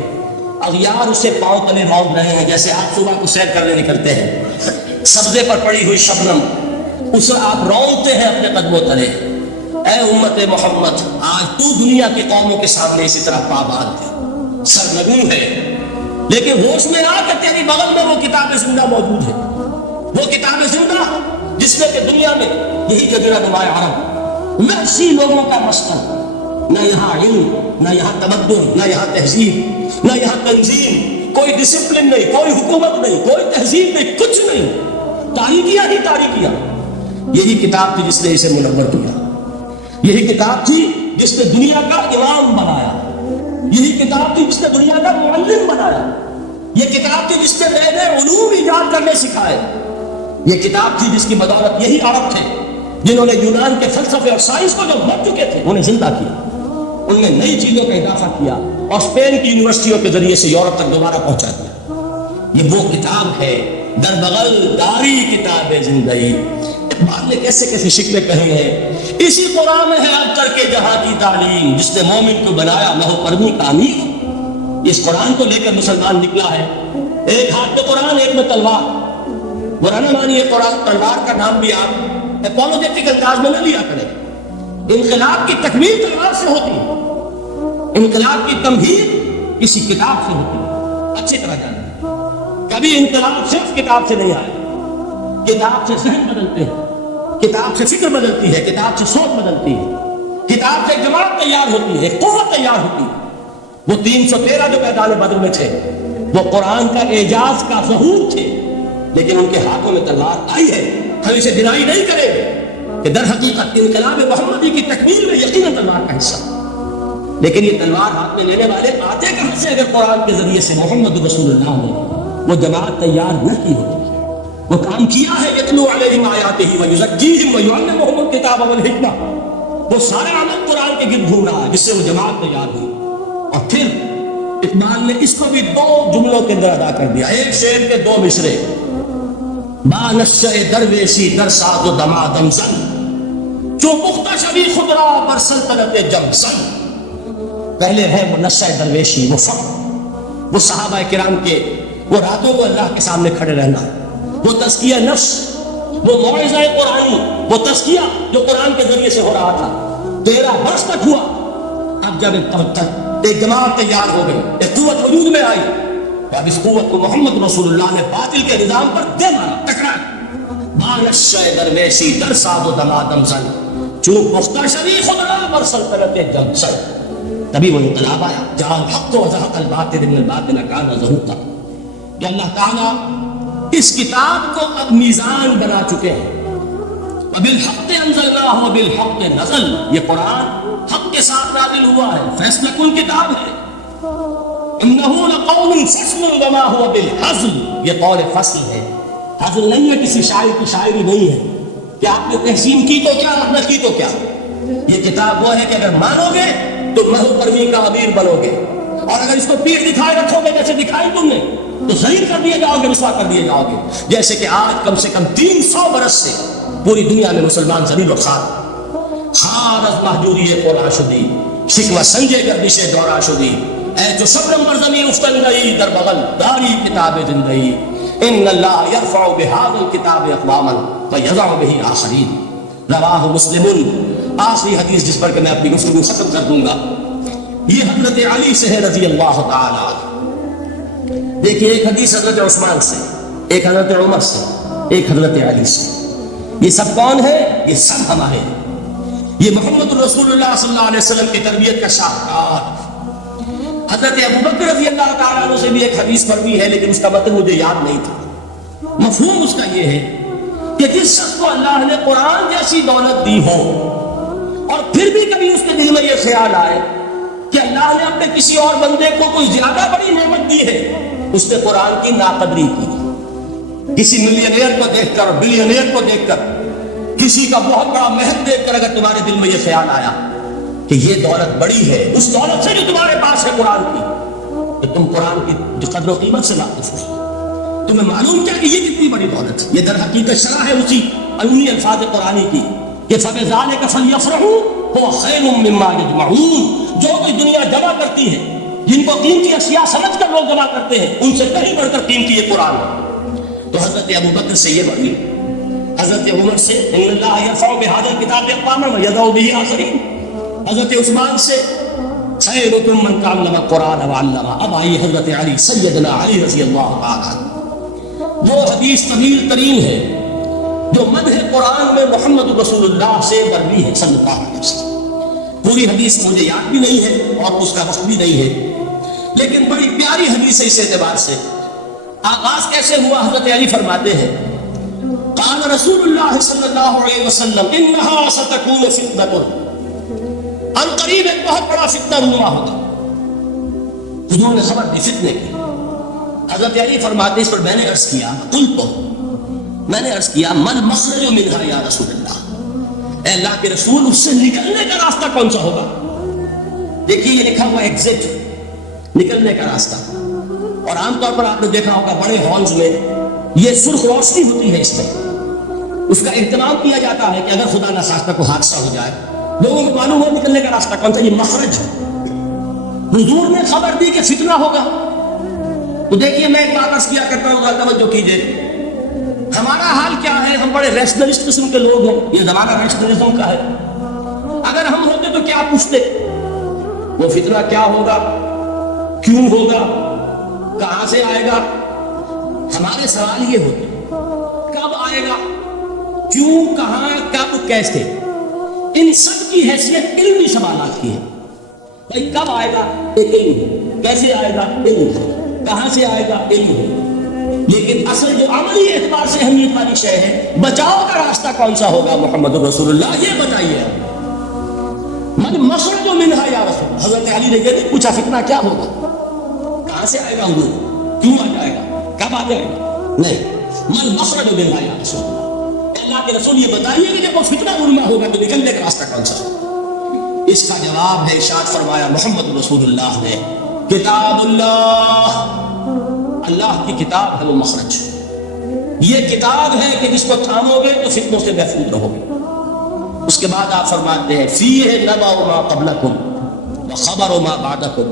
اغیار اسے پاؤں تلے موج رہے ہیں، جیسے آپ صبح کو سیر کرنے نکلتے ہیں، سبزے پر پڑی ہوئی شبنم، اسے آپ رونتے ہیں اپنے قدموں تلے۔ اے امت محمد، آج تو دنیا کی قوموں کے سامنے اسی طرح پابند ہے، سرنگوں ہے، لیکن ہوش میں آ کہ تیری بغل میں وہ کتاب زندہ موجود ہے، وہ کتاب زندہ جس میں کہ دنیا میں یہی جزیرہ نمائے عرب وحشی لوگوں کا مسکن، نہ یہاں علم، نہ یہاں تمدن، نہ یہاں تہذیب، نہ یہاں تنظیم، کوئی ڈسپلن نہیں، کوئی حکومت نہیں، کوئی تہذیب نہیں، کچھ نہیں، تاریکیاں ہی تاریکیاں۔ یہی کتاب تھی جس نے اسے منور کیا، یہی کتاب تھی جس نے دنیا کا امام بنایا، یہی کتاب تھی جس نے دنیا کا معلم بنایا، یہ کتاب تھی جس نے نئے نئے علوم ایجاد کرنے سکھائے، یہ کتاب تھی جس کی بدولت یہی عرب تھے جنہوں نے یونان کے فلسفے اور سائنس کو جو مر چکے تھے انہیں زندہ کیا، ان میں نئی چیزوں کا اضافہ کیا اور اسپین کی یونیورسٹیوں کے ذریعے سے یورپ تک دوبارہ پہنچا دیا۔ یہ وہ کتاب ہے در بغل داری کتاب زندگی۔ اقبال نے کیسے کیسے شکوے کہے ہیں، اسی قرآن میں ہے اب کر کے جہاں کی تعلیم، جس نے مومن کو بنایا لہو پرمی تعمیر۔ اس قرآن کو لے کر مسلمان نکلا ہے، ایک ہاتھ میں قرآن ایک میں تلوار۔ برا نہ مانیے قرآن تلوار کا نام بھی آپ اپولوجیٹک انداز میں نہ لیا کریں۔ انقلاب کی تکمیل تلوار سے ہوتی ہے، انقلاب کی تمہید کسی کتاب سے ہوتی ہے، اچھی طرح جانیں۔ کبھی انقلاب صرف کتاب سے نہیں آیا، کتاب سے ذہن بدلتے ہیں، کتاب سے فکر بدلتی ہے، کتاب سے سوچ بدلتی ہے، کتاب سے جماعت تیار ہوتی ہے، قوت تیار ہوتی ہے۔ وہ 313 جو میدان بدر میں تھے وہ قرآن کا اعجاز کا ظہور تھے، لیکن ان کے ہاتھوں میں تلوار آئی ہے، ہم اسے ڈینائی نہیں کریں گے کہ در حقیقت انقلاب محمدی کی تکمیل میں یقیناً تلوار کا حصہ، لیکن یہ تلوار ہاتھ میں لینے والے آتے کہاں سے اگر قرآن کے ذریعے سے محمد رسول اللہ نے وہ جماعت تیار نہ کی ہوتی، وہ کام کیا ہے یتلو علیہم آیاتہ ویزکیہم ویعلمہم الکتاب والحکمہ، وہ سارا عمل قرآن کے گرد گھوم رہا ہے جس سے وہ جماعت تیار ہوئی۔ اور پھر اقبال نے اس کو بھی 2 جملوں کے اندر ادا کر دیا، ایک شعر کے 2 مصرے، با نشہ درویشی در ساز و دمادم زن جو پختہ شبی خدرا بر سلطنت جم زن۔ پہلے ہے وہ نشہ درویشی، وہ فقر، وہ صحابہ کرام کے وہ راتوں کو اللہ کے سامنے کھڑے رہنا، وہ تزکیہ نفس، وہ موعظہ قرآنی، وہ تزکیہ جو قرآن کے ذریعے سے ہو رہا تھا 13 برس تک ہوا۔ اب جب ایک جماعت تیار ہو گئی، ایک قوت وجود میں آئی، اب اس قوت کو محمد رسول اللہ نے باطل کے نظام پر دے مارا، ٹکرایا۔ بانشہ درویشی در ساد و دمادم زن چوب پختہ شبی خدرا بر سلطنت جم زن۔ تبھی وہ انقلاب آیا، جہاں الحق و زہق الباطل ان الباطل کان زہوقا، کہ اللہ تعالیٰ اس کتاب کو اب میزان بنا چکے ہیں۔ وَبِالْحَقِّ أَنزَلْنَاهُ وَبِالْحَقِّ نَزَلَ، یہ قرآن حق کے ساتھ نازل ہوا ہے، فیصلہ کن کتاب ہے۔ إِنَّهُ لَقَوْلٌ فَصْلٌ وَمَا هُوَ بِالْحَزْلِ، یہ قول فصل ہے، حزل نہیں ہے، کسی شاعر کی شاعری نہیں ہے کہ آپ نے تحسین کی تو کیا نہ کی تو کیا۔ یہ کتاب وہ ہے کہ اگر مانو گے تو محو پروی کا امیر بنو گے، اور اگر اس کو پیٹ دکھائے رکھو گے جیسے دکھائی تم نے تو ذلیل کر دیے جاؤ گے، رسوا کر دیے جاؤ گے، جیسے کہ آج کم سے کم 300 برس سے پوری دنیا میں مسلمان ذلیل و خار از محجوری قرآن شدی، شکوہ سنجے گردش دورہ شدی، اے جو شبرم بر زمین افتن گئی در بغل داری کتاب زندگی، ان اللہ یرفع بہذا الکتاب اقواما ویضع بہ آخرین۔ رواہ مسلم، آخری حدیث جس پر کہ میں اپنی گفتگو ختم کر دوں گا، یہ حضرت علی سے ہے رضی اللہ تعالی عنہ۔ دیکھیے ایک حدیث حضرت عثمان سے، ایک حضرت عمر سے، ایک حضرت علی سے، یہ سب کون ہے؟ یہ سب ہمارے ہیں، یہ محمد رسول اللہ صلی اللہ علیہ وسلم کی تربیت کا شاہکار۔ حضرت ابوبکر رضی اللہ تعالیٰ عنہ سے بھی ایک حدیث مروی ہے لیکن اس کا متن مجھے یاد نہیں تھا۔ مفہوم اس کا یہ ہے کہ جس شخص کو اللہ نے قرآن جیسی دولت دی ہو اور پھر بھی کبھی اس کے دل میں یہ خیال آئے کہ اللہ نے اپنے کسی اور بندے کو کوئی زیادہ بڑی نعمت دی ہے، اس نے قرآن کی ناقدری کی۔ کسی ملینئر کو دیکھ کر، بلینئر کو دیکھ کر، کسی کا بہت بڑا محل دیکھ کر اگر تمہارے دل میں یہ خیال آیا کہ یہ دولت بڑی ہے اس دولت سے جو تمہارے پاس ہے قرآن کی، تو تم قرآن کی جو قدر و قیمت سے واقف ہو، تمہیں معلوم کیا کہ یہ کتنی بڑی دولت ہے۔ یہ در حقیقت شرح ہے اسی عمومی الفاظ قرآنی کی کہ فَبِذَلِكَ فَلْيَفْرَحُوا هُوَ خَيْرٌ مِّمَّا يَجْمَعُونَ، جو کوئی دنیا جمع کرتی ہے، جن کو قیمتی اشیاء سمجھ کر لوگ جمع کرتے ہیں، ان سے کہیں بڑھ کر قیمتی یہ قرآن ہے۔ تو حضرت ابوبکر سے یہ بڑی، حضرت عمر سے ان اللہ یرفع بہذا الکتاب اقواما ویضع بہ آخرین، حضرت عثمان سے خیرکم من تعلم القرآن وعلمہ۔ اب آئیے حضرت علی، سیدنا علی رضی اللہ تعالیٰ عنہ، وہ حدیث طویل ترین ہے جو مدح قرآن میں محمد رسول اللہ سے مروی ہے صلی اللہ علیہ وسلم۔ پوری حدیث مجھے یاد بھی نہیں ہے اور اس کا وقت بھی نہیں ہے، لیکن بڑی پیاری حدیث ہے اس اعتبار سے۔ آغاز کیسے ہوا؟ حضرت علی فرماتے ہیں قال رسول اللہ صلی اللہ علیہ وسلم انہا ستکون فتنۃ، ان قریب ایک بہت بڑا فتنہ رونما ہوگا۔ حضور نے خبر دی فتنے کی۔ حضرت علی فرماتے اس پر میں نے عرض کیا، قلت، میں نے عرض کیا من مخرج منہا یا رسول اللہ، اے اللہ کے رسول اس سے نکلنے کا راستہ کون سا ہوگا؟ دیکھیے یہ لکھا ہوا ایگزٹ، نکلنے کا راستہ. اور عام طور پر آپ نے دیکھا ہوگا بڑے ہالز میں یہ سرخ روشنی ہوتی ہے، اس میں اس کا اہتمام کیا جاتا ہے کہ اگر خدا نخواستہ کو حادثہ ہو جائے لوگوں کو معلوم ہو نکلنے کا راستہ کون سا، یہ مخرج. حضور نے خبر دی کہ فتنہ ہوگا. تو دیکھیے میں ایک بات عرض کیا کرتا ہوں، توجہ کیجیے. ہمارا حال کیا ہے؟ ہم بڑے ریشنلسٹ قسم کے لوگ ہیں، یہ زمانہ ریشنلزم کا ہے. اگر ہم ہوتے تو کیا پوچھتے؟ وہ فتنہ کیا ہوگا، کیوں ہوگا، کہاں سے آئے گا؟ ہمارے سوال یہ ہوتے کب آئے گا، کیوں، کہاں، کب، کیسے. ان سب کی حیثیت علمی سوالات کی ہے. بھائی کب آئے گا ایک علم ہے، کیسے آئے گا علم ہے، کہاں سے آئے گا علم ہے. لیکن اصل جو عملی اعتبار سے اہمیت والی شے ہے، بچاؤ کا راستہ کون سا ہوگا محمد رسول اللہ، یہ بتائیے. من مخرج منہا یا رسول، حضرت علی نے یہ نہیں پوچھا فتنہ کیا ہوگا، کہاں سے آئے گا حضور، کیوں آ جائے گا، کب آ جائے گا، نہیں. من مخرج منہا یا رسول اللہ، اللہ کے رسول یہ بتائیے کہ جب وہ فتنہ رونما ہوگا تو نکلنے کا راستہ کون سا ہوگا. اس کا جواب ہے، ارشاد فرمایا محمد رسول اللہ نے، کتاب اللہ، اللہ کی کتاب ہے وہ مخرج. یہ کتاب ہے کہ جس کو تھامو گے تو فتنوں سے محفوظ رہو گے. اس کے بعد آپ فرماتے ہیں فیہ نبأ ما قبلکم وخبر ما بعدکم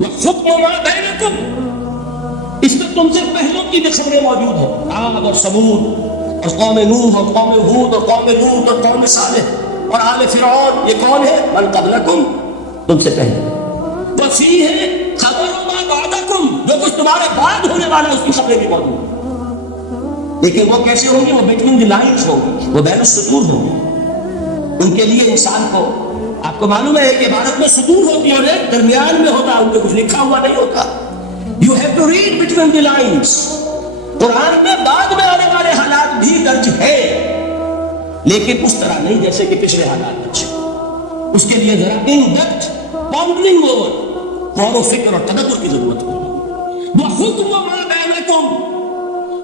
وحکم ما بینکم، اس میں تم سے پہلوں کی بھی خبریں موجود ہیں، عاد اور ثمود اور قوم نوح اور قوم ہود اور قوم لوط اور قوم صالح اور آل فرعون. یہ کون ہے؟ من قبلکم، تم سے پہلے. وفیہ خبر ما بعدکم، جو کچھ تمہارے بعد ہونے والا اس کی خبریں بھی موجود ہیں. لیکن وہ کیسے ہوں گی؟ وہ بٹوین دی لائنز ہوں گی، وہ بین السطور ہوں گی. ان کے لیے انسان کو، آپ کو معلوم ہے کہ عبارت میں سطور ہوتی ہے اور درمیان میں ہوتا ہے، ان کو کچھ لکھا ہوا نہیں ہوتا. You have to read between the lines. Quran میں بعد میں آنے والے حالات بھی درج ہے، لیکن اس طرح نہیں جیسے کہ پچھلے حالات درج. اس کے لیے ذرا ان ڈیپتھ پونڈرنگ اوور، غور و فکر اور تدبر کی ضرورت ہے. وحکم ما بینکم،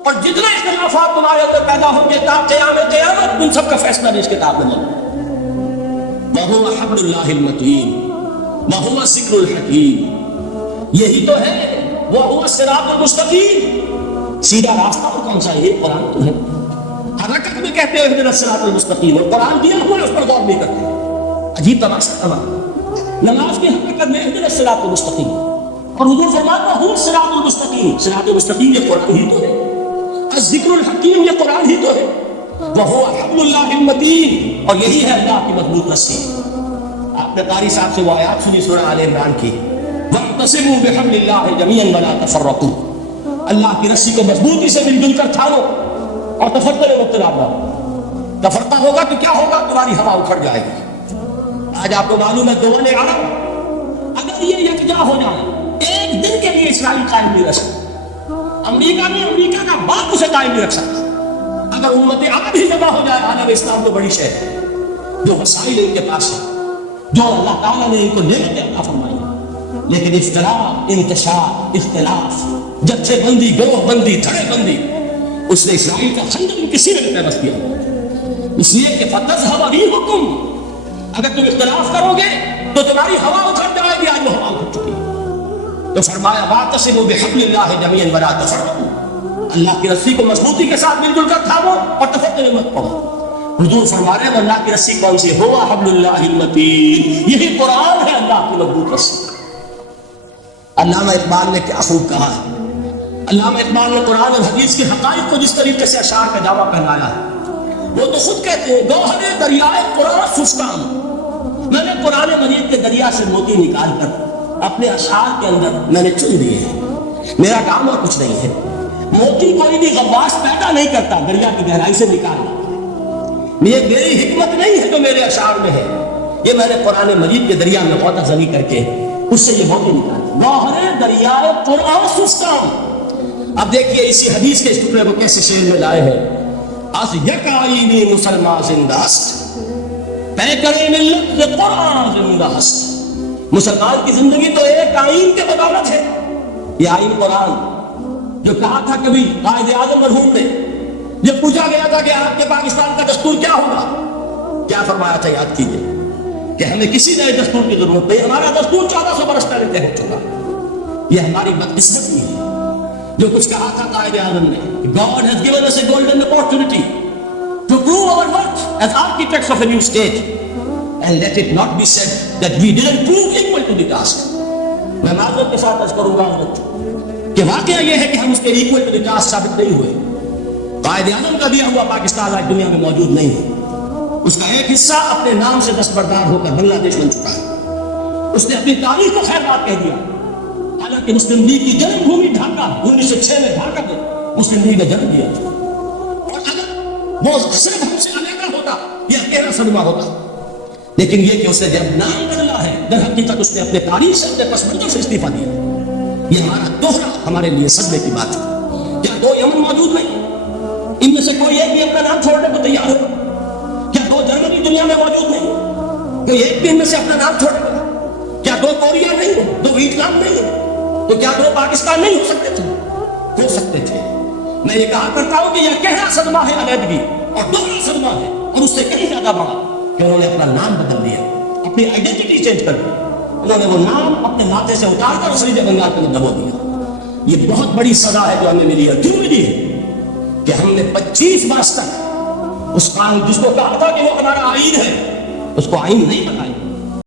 اور جتنا اختلافات تمہارے اندر پیدا ہوں گے تا قیامت ان سب کا فیصلہ بھی اس کتاب میں موجود ہے. وَهُوَ حَبْلُ اللَّهِ الْمَتِينُ وَهُوَ الذِّكْرُ الْحَكِيمُ، یہی تو ہے وَهُوَ الصِّرَاطُ الْمُسْتَقِيمُ. سیدھا راستہ تو کون سا ہے؟ یہ قرآن تو ہے. حرکت میں کہتے ہیں اهْدِنَا الصِّرَاطَ الْمُسْتَقِيمُ، اور قرآن دیا ہوا ہے اس پر غور نہیں کرتے. عجیب تماشا تمام. نماز کی حرکت میں اهْدِنَا الصِّرَاطَ الْمُسْتَقِيمُ، اور حضور فرماتا هُوَ الصِّرَاطُ الْمُسْتَقِيمُ. صراط المستقیم یہ قرآن ہی تو ہے. الذکر الحکیم یہ قرآن ہی تو ہے. وَهُوَ حَبْلُ اللَّهِ الْمَتِينُ، اور یہی ہے اللہ کی مضبوط رسی. آپ نے قاری صاحب سے وہ آیات سنی سورہ آل عمران کی، وَاعْتَصِمُوا بِحَبْلِ اللَّهِ جَمِيعًا وَلَا تَفَرَّقُوا، اللہ کی رسی کو مضبوطی سے مل جل کر تھامو اور تفرقے میں مبتلا نہ ہو. تفرقہ ہوگا تو کیا ہوگا؟ تمہاری ہوا اکھڑ جائے گی. آج آپ کو معلوم ہے دول عرب اگر یہ یکجا ہو جائے ایک دن کے لیے اسرائیل قائم نہیں رہ سکتا. امریکہ نے امریکہ کا باپ اسے قائم نہیں رکھ سکتا. اگر امت عرب ہی جمع ہو جائے، عالم اسلام تو بڑی شے ہے. جو وسائل ان کے پاس ہے، جو اللہ تعالیٰ نے ان کو نعمتیں عطا فرمائی، لیکن اختلاف، انتشار، اختلاف، جتھے بندی، گروہ بندی، دھڑے بندی، اس نے اسرائیل کا خنجر ان کے سینے میں پیوست کیا. اس لیے کہ فَتَذْهَبَ رِيحُكُمْ، اگر تم اختلاف کرو گے تو تمہاری ہوا اکھڑ جائے گی. آج وہ ہوا اکھڑ چکی ہے. تو فرمایا وَاعْتَصِمُوا بِحَبْلِ اللَّهِ جَمِيعًا وَلَا تَفَرَّقُوا، اللہ کی رسی کو مضبوطی کے ساتھ مل جل کر تھامو اور تفرقے میں مت پڑو. حضور فرما رہے ہیں اللہ کی رسی کون سی ہے؟ هُوَ حَبْلُ اللَّهِ الْمَتِينُ، یہی قرآن ہے اللہ کی مضبوط رسی. علامہ اقبال نے کیا خوب کہا ہے. علامہ اقبال نے قرآن اور حدیث کے حقائق کو جس طریقے سے اشعار کا جامع پہنایا ہے، وہ تو خود کہتے ہیں گوہر دریائے قرآن سستان، میں نے قرآن مجید کے دریا سے موتی نکال کر اپنے اشعار کے اندر میں نے چن لیے ہیں. میرا کام اور کچھ نہیں ہے. موتی کوئی بھی غواص پیدا نہیں کرتا دریا کی گہرائی سے نکالنا. یہ میری حکمت نہیں ہے جو میرے اشعار میں ہے، یہ میں نے قرآن مجید کے دریا میں غوطہ زنی کر کے اس سے یہ موتی نکالی. گوہر دریائے قرآن سستان. اب دیکھیے اسی حدیث کے اس ٹکڑے کو کیسے شعر میں لائے ہیں. از یک آئینی مسلمان زندہ است، طے کرے ملت سے قرآن زندہ است. مسلمان کی زندگی تو ایک آئین کے بدولت ہے. یہ آئین قرآن جو کہا تھا کبھی قائد اعظم مرحوم نے، جب پوچھا گیا تھا کہ آپ کے پاکستان کا دستور کیا ہوگا، کیا فرمایا تھا یاد کیجیے کہ ہمیں کسی نئے دستور کی ضرورت نہیں. ہمارا دستور 1400 برس پہلے طے ہو چکا. یہ ہماری بدقسمتی ہے جو کچھ کہا تھا قائد اعظم نے. God has given us a golden opportunity to prove our worth as architects of a new state, and let it not be said that we didn't prove equal to the task. میں معذرت کے ساتھ عرض کروں گا کہ واقعہ یہ ہے کہ ہم اس کے equal to the task ثابت نہیں ہوئے. قائد اعظم کا دیا ہوا پاکستان آج دنیا میں موجود نہیں ہے. اس کا ایک حصہ اپنے نام سے دستبردار ہو کر بنگلہ دیش بن چکا ہے. اس نے اپنی تاریخ کو خیر بات کہہ دیا. حالانکہ مسلم لیگ کی جنم بھومی ڈھاکہ 1906 میں ڈھاکہ کو مسلم لیگ نے جنم دیا. اور اگر وہ صرف ہم سے علیحدہ ہوتا یہ اکیلا صدمہ ہوتا. لیکن یہ کہ اس نے جب نام بدلا ہے در حقیقت اس نے اپنے تاریخ سے اپنے پس منظر سے استعفیٰ دیا. یہ ہمارا دوہرا ہمارے لیے صدمے کی بات ہے. کیا کوئی امن موجود نہیں؟ ان میں سے کوئی ایک بھی اپنا نام چھوڑنے کو تیار ہو؟ کیا دو جرمنی دنیا میں موجود نہیں؟ کوئی ایک بھی ان میں سے اپنا نام چھوڑے گا؟ کیا دو کوریا نہیں ہو؟ دو ویتنام نہیں ہو؟ تو کیا دو پاکستان نہیں ہو سکتے تھے؟ ہو سکتے تھے. میں یہ کہا کرتا ہوں کہ یہ گہرا صدمہ ہے علیحدگی اور دوہرا صدمہ ہے اور اس سے کہیں زیادہ بڑا کہ انہوں نے اپنا نام بدل دیا, اپنی آئیڈینٹی چینج کر دی. انہوں نے وہ نام اپنے ماتھے سے اتار کر خلیج بنگال کو دبا دیا. یہ بہت بڑی سزا ہے جو ہمیں ملی ہے. کیوں ملی ہے؟ کہ ہم نے 25 برس تک اس قانون جس کو کہا تھا کہ وہ ہمارا آئین ہے اس کو آئین نہیں بتایا.